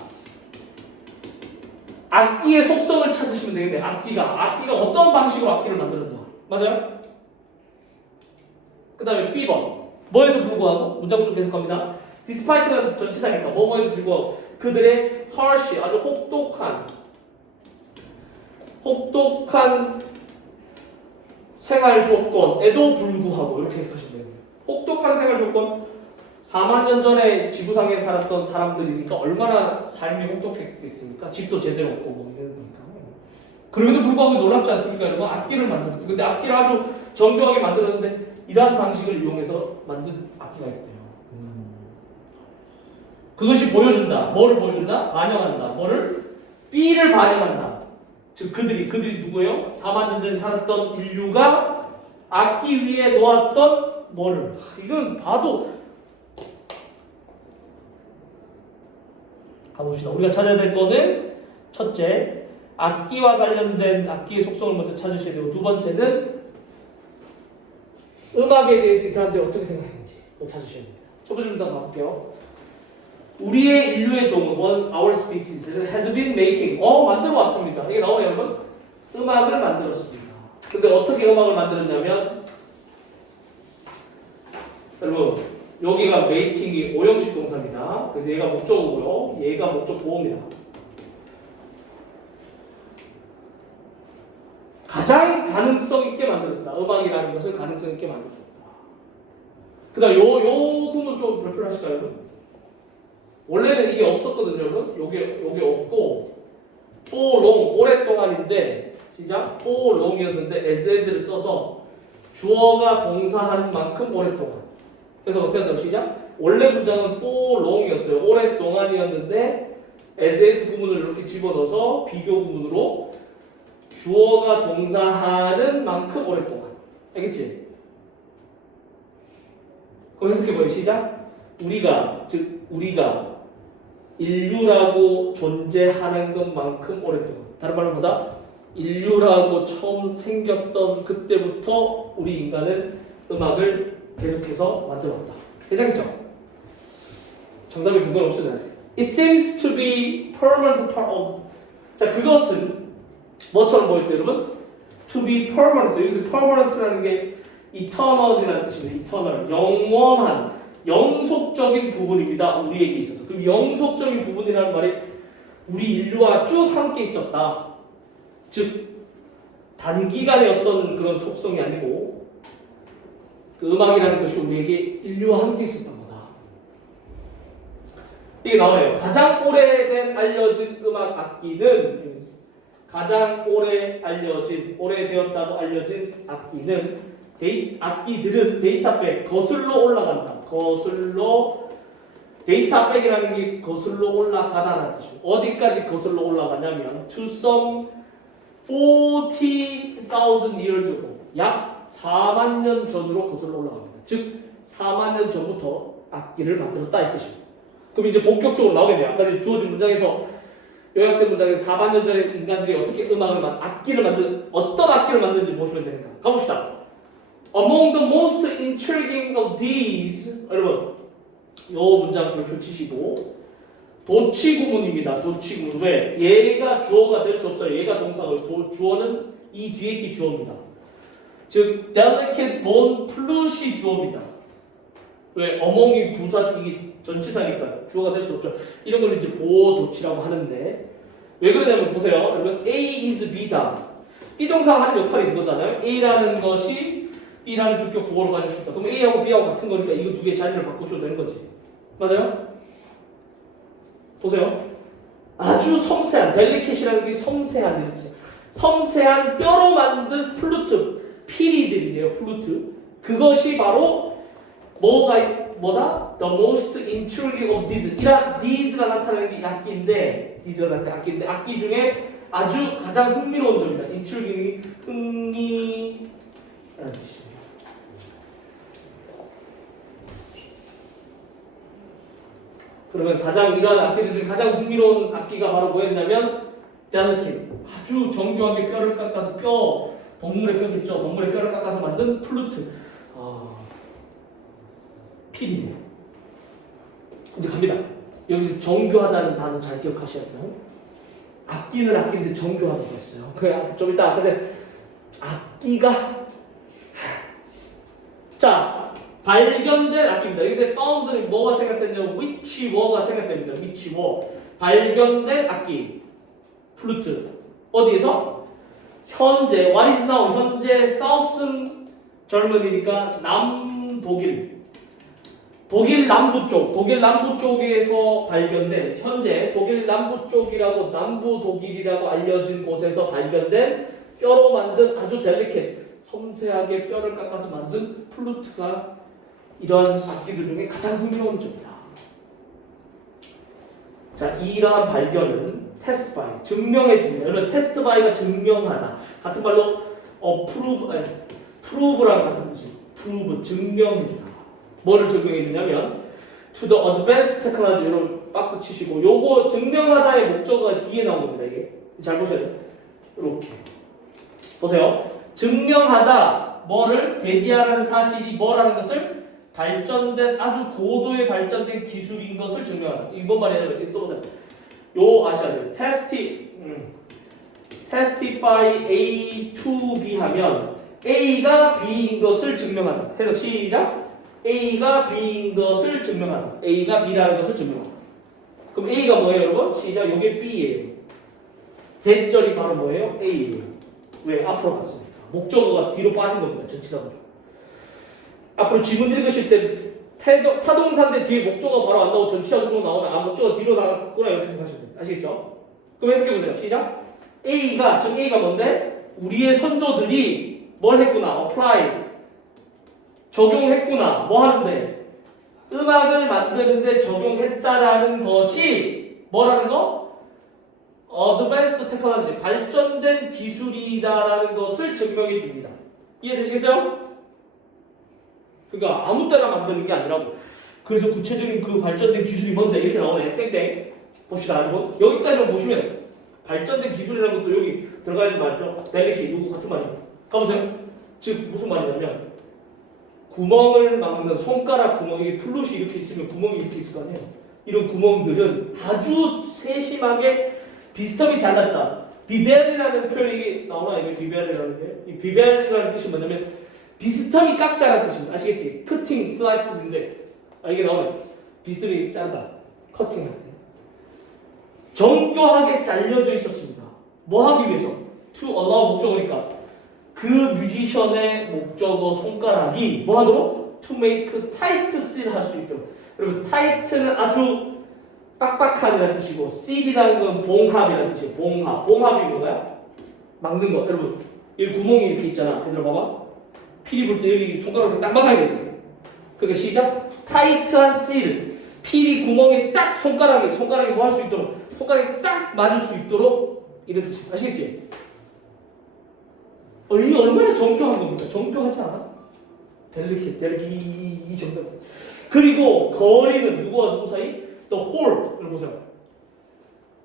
악기의 속성을 찾으시면 되겠네. 악기가 어떤 방식으로 악기를 만들었나? 맞아요? 그 다음에 B번 뭐에도 불구하고 문장 구조 계속합니다. Despite가 전치사니까 뭐에도 불구하고 그들의 harsh, 아주 혹독한 생활 조건에도 불구하고 이렇게 해석하시면 돼요. 혹독한 생활 조건, 4만 년 전에 지구상에 살았던 사람들이니까 얼마나 삶이 혹독했겠습니까? 집도 제대로 없고 뭐 이런 거니까. 그럼에도 불구하고 놀랍지 않습니까? 여러분, 악기를 만들었대요. 근데 악기를 아주 정교하게 만들었는데 이러한 방식을 이용해서 만든 악기가 있대요. 그것이 보여준다. 뭐를 보여준다? 반영한다. 뭐를? B를 반영한다. 즉 그들이 누구예요? 4만 년 전에 살았던 인류가 악기 위에 놓았던 뭐를? 이건 봐도 가봅시다. 우리가 찾아야 될 거는 첫째, 악기와 관련된 악기의 속성을 먼저 찾으셔야 되고, 두 번째는 음악에 대해서 이 사람들이 어떻게 생각했는지 그걸 찾으셔야 됩니다. 첫 번째부터 가볼게요. 우리의 인류의 종은 our species had been making, 만들어 왔습니다. 이게 나오네요, 여러분. 음악을 만들었습니다. 근데 어떻게 음악을 만들었냐면, 여러분 여기가 making이 오형식 동사입니다. 그래서 얘가 목적어고요. 얘가 목적 보호입니다. 가장 가능성 있게 만들었다. 음악이라는 것을 가능성 있게 만들었다. 그 다음 요 구문 좀 별표하실까요, 여러분? 원래는 이게 없었거든요, 여러분. 요게 없고 for long, 오랫동안인데, 시작. for long이었는데 as를 써서 주어가 동사한 만큼 오랫동안. 그래서 어떻게 한다고 시작? 원래 문장은 for long이었어요. 오랫동안이었는데 as 구문을 이렇게 집어넣어서 비교 구문으로 주어가 동사하는 만큼 오랫동안. 알겠지? 그럼 해석해봐요. 시작. 우리가 인류라고 존재하는 것만큼 오랫동안. 다른 말로 보다 인류라고 처음 생겼던 그때부터 우리 인간은 음악을 계속해서 만들어왔다. 괜찮겠죠? 정답이 그건 없어요. It seems to be permanent part of. 자, 그것은 뭐처럼 보일 때 여러분? To be permanent. 여기서 permanent라는 게 eternal이라는 뜻입니다. eternal. 영원한, 영속적인 부분입니다. 우리에게 있어서. 그럼 영속적인 부분이라는 말이 우리 인류와 쭉 함께 있었다. 즉 단기간의 어떤 그런 속성이 아니고 그 음악이라는 것이 우리에게 인류와 함께 있었던 거다. 이게 나와요. 가장 오래된 알려진 음악 악기는, 가장 오래되었다고 알려진 악기는, 악기들은 데이터백, 거슬러 올라간다. 데이터백이라는 게 거슬러 올라가다라는 뜻이에요. 어디까지 거슬러 올라가냐면 to some 40,000 years ago, 약 4만 년 전으로 거슬러 올라갑니다. 즉 4만 년 전부터 악기를 만들었다 이 뜻입니다. 그럼 이제 본격적으로 나오게 돼요. 아까 주어진 문장에서 요약된 문장에서 4반년 전에 인간들이 어떻게 악기를 어떤 악기를 만드는지 보시면 되니까 가봅시다. Among the most intriguing of these, 여러분 요 문장 별표 치시고 도치구문입니다. 도치구문. 왜? 얘가 주어가 될 수 없어요. 얘가 동사고 주어는 이 뒤에 게 주어입니다. 즉 delicate bone plush이 주어입니다. 왜? 어몽이 부사 이게 전치사니까 주어가 될 수 없죠. 이런 걸 이제 보도치라고 하는데 왜 그러냐면 보세요. 여러분 A is B다. 비동사가 하는 역할이 그거잖아요. A라는 것이 B라는 주격 보호를 가질 수 있다. 그럼 A하고 B하고 같은 거니까 이거 두 개 자리를 바꾸셔도 되는 거지. 맞아요? 보세요. 아주 섬세한 델리켓이라는 게 섬세한 섬세한 뼈로 만든 플루트 피리들이네요. 플루트. 그것이 바로 뭐다? The most intriguing of these. these가 나타나는 게 악기인데 these가 나타나는 악기인데 악기 중에 아주 가장 흥미로운 점이다. intriguing이 흥미라는 뜻이에요. 그러면 이러한 악기들 중 가장 흥미로운 악기가 바로 뭐였냐면 delicate. 아주 정교하게 뼈를 깎아서 동물의 뼈겠죠. 동물의 뼈를 깎아서 만든 플루트. 필이네요. 이제 갑니다. 여기서 정교하다는 단어 잘 기억하셔야 돼요. 악기는 악기인데 정교하다고 했어요. 좀 이따 근데 악기가 자 발견된 악기입니다. 여기 found는 뭐가 생각됐냐면 which war가 생각됩니다. which war 발견된 악기 플루트 어디에서? 현재 what is now 현재 southern 젊은이니까 독일 남부 쪽에서 발견된 현재 독일 남부 쪽이라고 남부 독일이라고 알려진 곳에서 발견된 뼈로 만든 아주 델리켓 섬세하게 뼈를 깎아서 만든 플루트가 이러한 악기들 중에 가장 흥미로운 점이다. 자, 이러한 발견은 테스트 바이 증명해 줍니다. 여러분 테스트 바이가 증명하다 같은 말로 프루브랑 같은 뜻이에요. 프루브 증명해 주다. 뭐를 증명해 주냐면 to the advanced technology 여러분 박스 치시고 요거 증명하다의 목적어가 뒤에 나온 겁니다. 이게 잘 보셔야 돼요. 이렇게 보세요. 증명하다 뭐를 데디아라는 사실이 뭐라는 것을 발전된 아주 고도의 발전된 기술인 것을 증명하다. 이번 말이에요. 이렇게 써보세요. 요 아셔야 돼요. testify A to B 하면 A가 B인 것을 증명하다. 해석 시작. A가 B인 것을 증명하다. A가 B라는 것을 증명하다. 그럼 A가 뭐예요, 여러분? 시작. 요게 B예요. 대절이 바로 뭐예요? A예요. 왜? 앞으로 갔습니다. 목적어가 뒤로 빠진 겁니다. 전치사죠. 앞으로 지문 읽으실 때 타동사인데 뒤에 목적어가 바로 안 나오고 전치사가 쭉 나오면 목적어가 뒤로 나갔구나 이렇게 생각하시면 돼요. 아시겠죠? 그럼 해석해보세요. 시작. A가 뭔데? 우리의 선조들이 뭘 했구나? apply 적용했구나. 뭐 하는데? 음악을 만드는데 적용했다라는 것이 뭐라는 거? advanced technology 발전된 기술이다라는 것을 증명해 줍니다. 이해되시겠어요? 그러니까 아무 때나 만드는 게 아니라고. 그래서 구체적인 그 발전된 기술이 뭔데? 이렇게 나오네. 땡땡. 봅시다. 여러분. 여기까지만 보시면 발전된 기술이라는 것도 여기 들어가 있는 말이죠. 델리키 누구 같은 말이에요. 가보세요. 즉 무슨 말이냐면 구멍을 막는 손가락 구멍, 이게 플룻이 이렇게 있으면 구멍이 이렇게 있을 거 아니에요. 이런 구멍들은 아주 세심하게 비스듬히 잘랐다. 비벨이라는 표현이 나오나? 이게 비벨이라는 게? 이 비벨이라는 뜻이 뭐냐면 비스듬히 깎다라는 뜻입니다. 아시겠지? 커팅, 슬라이스인데 이게 나오네. 비스듬히 자르다. 커팅할 때. 정교하게 잘려져 있었습니다. 뭐 하기 위해서? To allow 목적어니까 그 뮤지션의 목적어 손가락이 뭐 하도록? To make tight seal 할 수 있도록. 여러분 tight는 아주 빡빡한이라는 뜻이고 seal이라는 건 봉합이라는 뜻이에요. 봉합이 뭐야? 막는 거. 여러분 여기 구멍이 이렇게 있잖아. 얘들아 봐봐. 피리 불 때 여기 손가락으로 딱 막아야 돼. 그러니까 시작. tight한 seal. 피리 구멍에 딱 손가락이 뭐 할 수 있도록 손가락이 딱 맞을 수 있도록 이런 뜻이에요. 아시겠지? 이게 얼마나 정교한 겁니까? 정교하지 않아? 델리키 이 정도. 그리고 거리는 누구와 누구 사이? The whole. 여러분 보세요.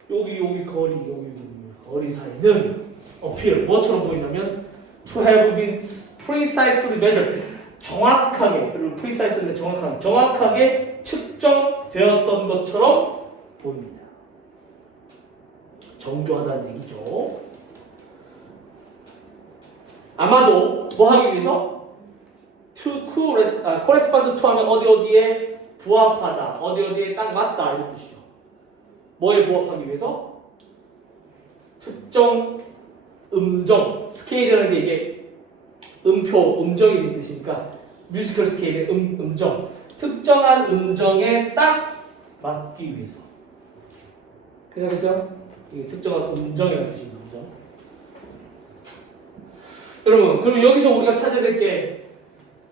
여기 거리 사이는 appear 뭐처럼 보이냐면 to have been precisely measured 정확하게 그리고 precisely 정확하게 측정되었던 것처럼 보입니다. 정교하다는 얘기죠. 아마도 뭐 하기 위해서 correspond to 하면 어디에 부합하다, 어디에 딱 맞다 이런 뜻이죠. 뭐에 부합하기 위해서? 특정 음정, 스케일이라는 게 이게 음표, 음정이 뜻이니까 뮤지컬 스케일의 음정, 특정한 음정에 딱 맞기 위해서. 괜찮겠어요? 이게 특정한 음정이라는 뜻입니다. 음정. 여러분, 그럼 여기서 우리가 찾아야 될 게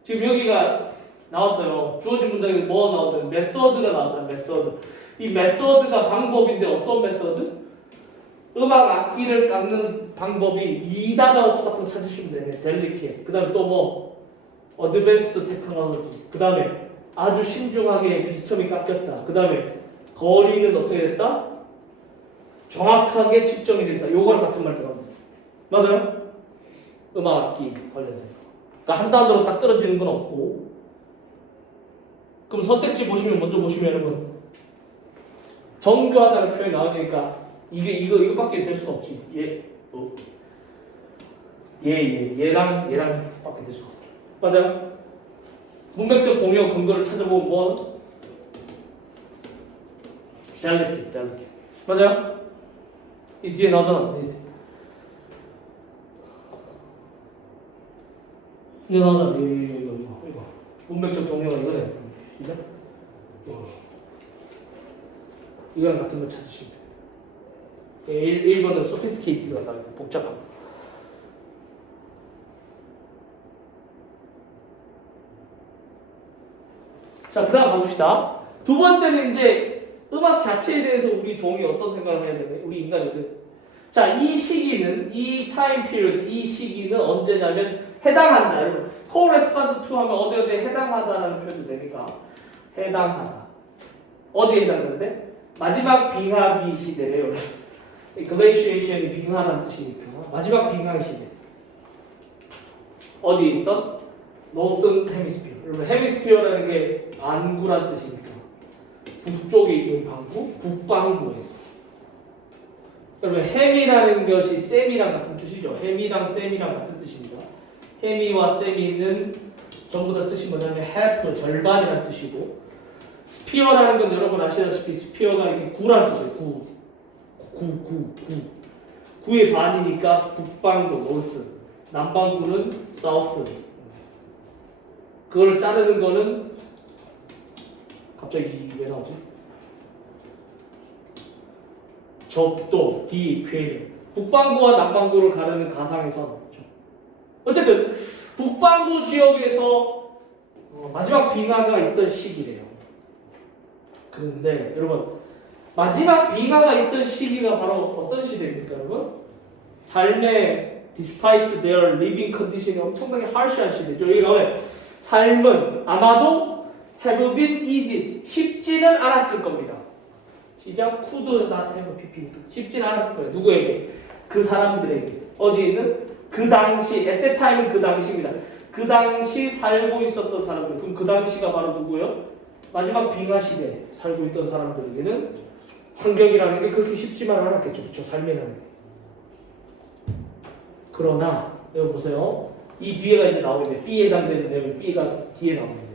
지금 여기가 나왔어요. 주어진 문장에 뭐 나오든 메서드가 나왔잖아요. 메서드. 이 메서드가 방법인데 어떤 메서드? 음악 악기를 깎는 방법이 이 단어와 똑같은 거 찾으시면 되네. 델리케. 그 다음에 또 뭐 어드밴스드 테크놀로지. 그 다음에 아주 신중하게 비스듬히 깎였다. 그 다음에 거리는 어떻게 됐다? 정확하게 측정이 됐다. 요거랑 같은 말 들어갑니다. 맞아요? 음악 악기 관련된 거. 그러니까 한 단어로 딱 떨어지는 건 없고. 그럼 선택지 보시면 먼저 보시면 여러분 정교하다는 표현이 나오니까 이거밖에 될 수가 없지. 얘랑 밖에 될 수가 없죠. 맞아요? 문맥적 동요 근거를 찾아보면 뭐 델리케. 맞아요? 이 뒤에 나오잖아. 이거 나오잖아. 이거. 문맥적 동요가 이거네. 시작. 이거랑 같은 거 찾으시면 돼요. 1번은 sophisticated가 복잡한. 자, 그 다음 가봅시다. 두 번째는 이제 음악 자체에 대해서 우리 종이 어떤 생각을 해야 되나요? 우리 인간이든. 자, 이 시기는, 이 타임 피리어드, 이 시기는 언제냐면 해당한다. 여러분, correspond to 하면 어디에 해당하다라는 표현도 되니까 해당하다. 어디에 해당되는데? 마지막 빙하기 시대래요. 글레이시에이션이 빙하라는 뜻이니까 마지막 빙하기 시대. 어디에 있던? 노스 헤미스피어. 여러분 헤미스피어라는 게 반구란 뜻이니까 북쪽에 있는 반구, 북반구에서. 여러분 햄이라는 것이 셈이랑 같은 뜻이죠. 햄이랑 셈이랑 같은 뜻입니다. 햄이와 셈이는 전부 다 뜻이 뭐냐면 half, 절반이라는 뜻이고 스피어라는 건 여러분 아시다시피 스피어가 이게 구란 뜻이에요. 구의 반이니까 북반구, 노스, 남반구는 사우스. 그걸 자르는 거는 갑자기 왜 나오지? 적도, 디페일. 북반구와 남반구를 가르는 가상의 선. 어쨌든 북반구 지역에서 마지막 빙하가 있던 시기래요. 그런데 여러분 마지막 빙하가 있던 시기가 바로 어떤 시대입니까, 여러분? 삶의 despite their living condition이 엄청나게 harsh한 시대죠. 여기가 왜? 삶은 아마도 have been easy, 쉽지는 않았을 겁니다. 시작, could not have been, 쉽지는 않았을 거예요. 누구에게? 그 사람들에게. 어디에 있는? 그 당시, at that time은 그 당시입니다. 그 당시 살고 있었던 사람들. 그럼 그 당시가 바로 누구예요? 마지막 빙하 시대에 살고 있던 사람들에게는 환경이라는 게 그렇게 쉽지만 않았겠죠. 그렇죠? 삶이라는 게. 그러나 여기 보세요. 이 뒤에가 이제 나오는데 B에 해당되는 내용 B가 뒤에 나오는데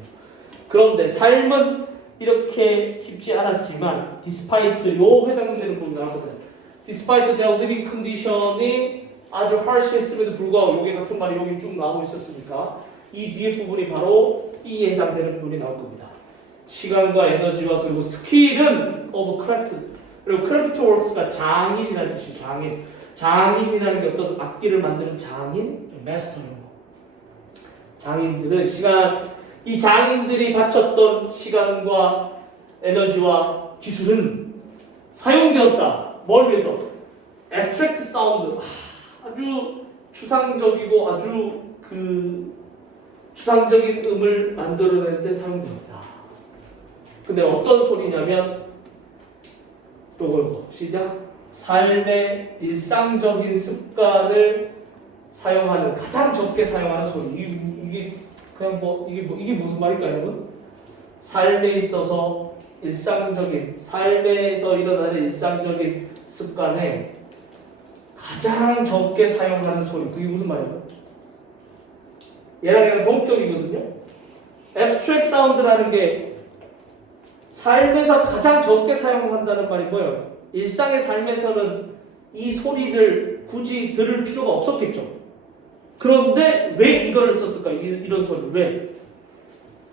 그런데 삶은 이렇게 쉽지 않았지만 despite 요 해당되는 부분 나오거든요. despite their living condition이 아주 harsh했음에도 불구하고 여기 같은 말이 여기 쭉 나오고 있었으니까 이 뒤에 부분이 바로 B에 해당되는 부분이 나올 겁니다. 시간과 에너지와 그리고 스킬은 of craft 그리고 craftworks가 장인이라는 뜻이에요. 장인이라는 게 어떤 악기를 만드는 장인, 마스터는 장인들은 이 장인들이 바쳤던 시간과 에너지와 기술은 사용되었다. 뭘 위해서? abstract sound, 아주 추상적이고 아주 추상적인 음을 만들어낼 때 사용됩니다. 근데 어떤 소리냐면 요거 시작. 삶의 일상적인 습관을 사용하는 가장 적게 사용하는 소리. 이게 그냥 이게 무슨 말일까요, 여러분? 삶에 있어서 삶에서 일어나는 일상적인 습관에 가장 적게 사용하는 소리. 그게 무슨 말이에요? 얘랑 동격이거든요. abstract sound라는 게 삶에서 가장 적게 사용한다는 말이 뭐예요? 일상의 삶에서는 이 소리를 굳이 들을 필요가 없었겠죠. 그런데 왜 이걸 썼을까? 이런 소리 왜?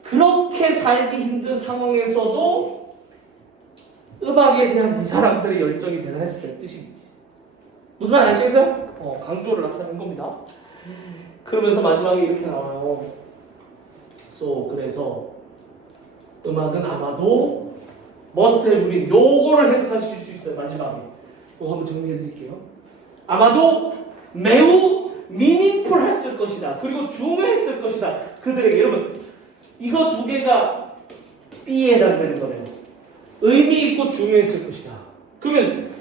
그렇게 살기 힘든 상황에서도 음악에 대한 이 사람들의 열정이 대단했을 때의 뜻입니다. 무슨 말 아시겠어요? 강조를 나타내는 겁니다. 그러면서 마지막에 이렇게 나와요. 그래서 음악은 아마도 must have인 요거를 해석하실 수 있어요. 마지막에 이거 한번 정리해 드릴게요. 아마도 매우 meaningful 했을 것이다. 그리고 중요했을 것이다. 그들에게. 여러분 이거 두 개가 B에 해당되는 거네요. 의미 있고 중요했을 것이다. 그러면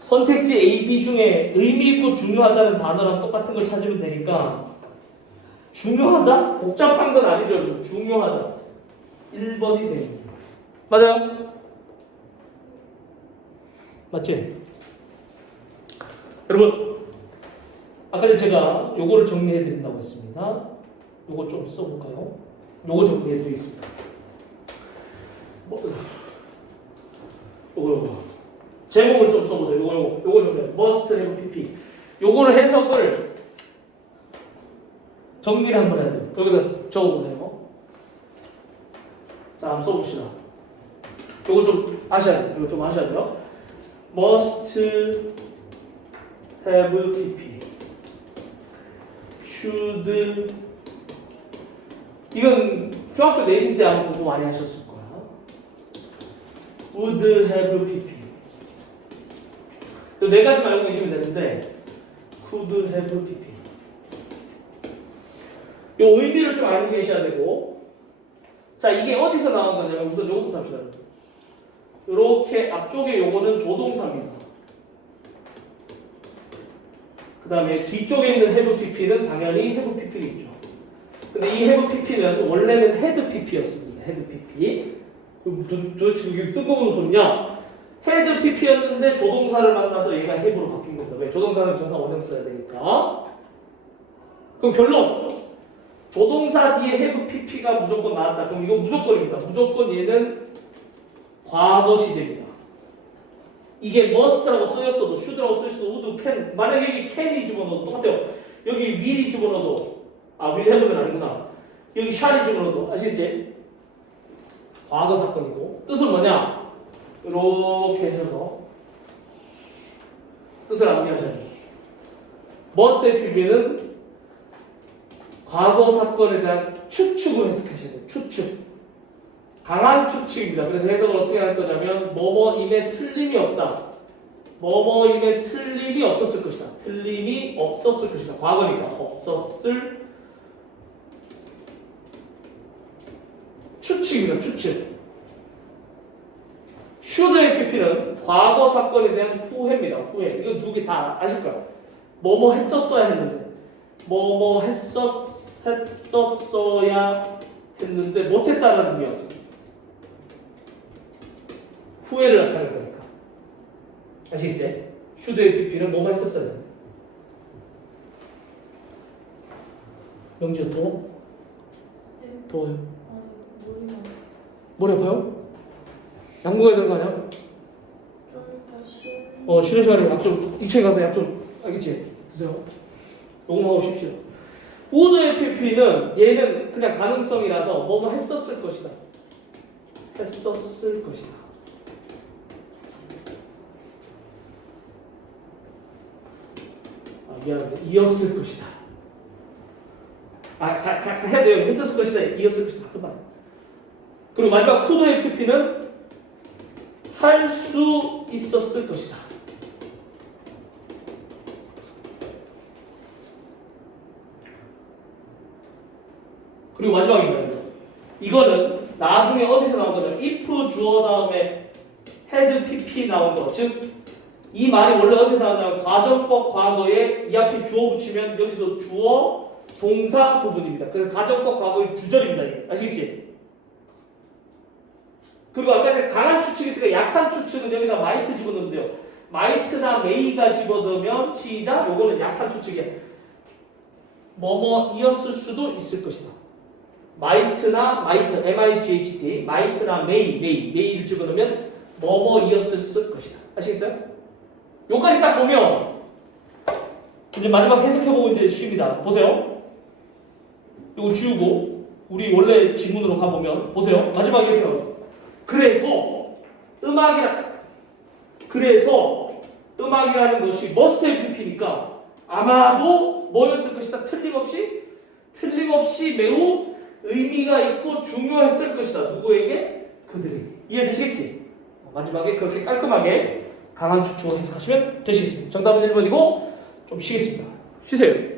선택지 A, B 중에 의미 있고 중요하다는 단어랑 똑같은 걸 찾으면 되니까 중요하다? 복잡한 건 아니죠. 중요하다. 1번이 되는 거예요. 맞아요? 맞지? 여러분 아까 전에 제가 요거를 정리해 드린다고 했습니다. 요거 좀 써볼까요? 요거 정리해 드리겠습니다. 요거 제목을 좀 써보세요. 요거 정리해. must have pp. 요거를 해석을 정리를 한번 해야 돼요. 여기다 적어보세요. 자, 한번 써봅시다. 요거 좀 아셔야 돼요. 요거 좀 아셔야 돼요. must have pp. should 이건 중학교 내신 때 아마 공부 많이 하셨을 거야. would have pp. 이 네 가지 알고 계시면 되는데 could have pp. 이 의미를 좀 알고 계셔야 되고, 자 이게 어디서 나온 거냐면 우선 요거부터 합시다. 이렇게 앞쪽에 요거는 조동사입니다. 그 다음에 뒤쪽에 있는 have pp는 당연히 have pp겠죠. 근데 이 have pp는 원래는 had pp였습니다. had pp. 도대체 이게 뜬금없는 소리냐? had pp였는데 조동사를 만나서 얘가 have로 바뀐 겁니다. 왜? 조동사는 정사 원형 써야 되니까. 그럼 결론. 조동사 뒤에 have pp가 무조건 나왔다. 그럼 이거 무조건입니다. 무조건 얘는 과거 시제입니다. 이게 must라고 쓰였어도 should라고 쓸 수도 would, can. 만약에 여기 can이 집어넣어도 똑같아요. 여기 will이 집어넣어도 will have는 아니구나. 여기 shall이 집어넣어도 아시겠지? 과거 사건이고 뜻은 뭐냐? 이렇게 해서 뜻을 암기하셔야 돼요. must have pp는 과거 사건에 대한 추측으로 해석하셔야 돼요. 추측. 강한 추측입니다. 그래서 해석을 어떻게 할 거냐면 뭐뭐임에 틀림이 없다. 뭐뭐임에 틀림이 없었을 것이다. 틀림이 없었을 것이다. 과거니까 없었을 추측입니다. 추측. should의 pp는 과거 사건에 대한 후회입니다. 후회. 이거 두 개 다 아실 거예요. 뭐뭐 했었어야 했는데 뭐뭐 했었어야 했는데 못했다는 의미였어요. 후회를 나타내는 거니까. 아시겠지? should의 pp는 뭐뭐 했었어야 돼. 명지야 더? 더워요? 머리 아파요? 양보해야 되는 거 아니야? 쉬는 시간에 약 좀 2층에 가서 약 좀 알겠지? 드세요. 요거 하고 쉽시오. would의 pp는 얘는 그냥 가능성이라서 뭐뭐 했었을 것이다. 했었을 것이다. 미안한데 이었을 것이다. 해야 돼요. 했었을 것이다. 이었을 것이다. 같은 말. 그리고 마지막 could의 pp는 할 수 있었을 것이다. 그리고 마지막입니다. 이거는 나중에 어디서 나온 거냐면 if 주어 다음에 had pp 나온 거. 즉 이 말이 원래 어디서 나왔냐면 가정법 과거에 이 앞에 주어 붙이면 여기서 주어 동사 부분입니다. 그래서 가정법 과거의 주절입니다. 이게. 아시겠지? 그리고 아까 전에 강한 추측이 있으니까 약한 추측은 여기다 마이트 집어넣으면 돼요. 마이트나 메이가 집어넣으면 시작. 요거는 약한 추측이야. 뭐뭐이었을 수도 있을 것이다. 마이트나 마이트 M-I-G-H-T 마이트나 메이를 집어넣으면 뭐뭐이었을 것이다. 아시겠어요? 요까지 딱 보면 이제 마지막 해석해보고 이제 쉽니다. 보세요. 요거 지우고 우리 원래 지문으로 가보면 보세요. 마지막에 이렇게 나와요. 그래서 음악이라는 것이 must have PP니까 아마도 뭐였을 것이다. 틀림없이 매우 의미가 있고 중요했을 것이다. 누구에게? 그들에게. 이해되시겠지? 마지막에 그렇게 깔끔하게 강한 추측을 해석하시면 되시겠습니다. 정답은 1번이고 좀 쉬겠습니다. 쉬세요.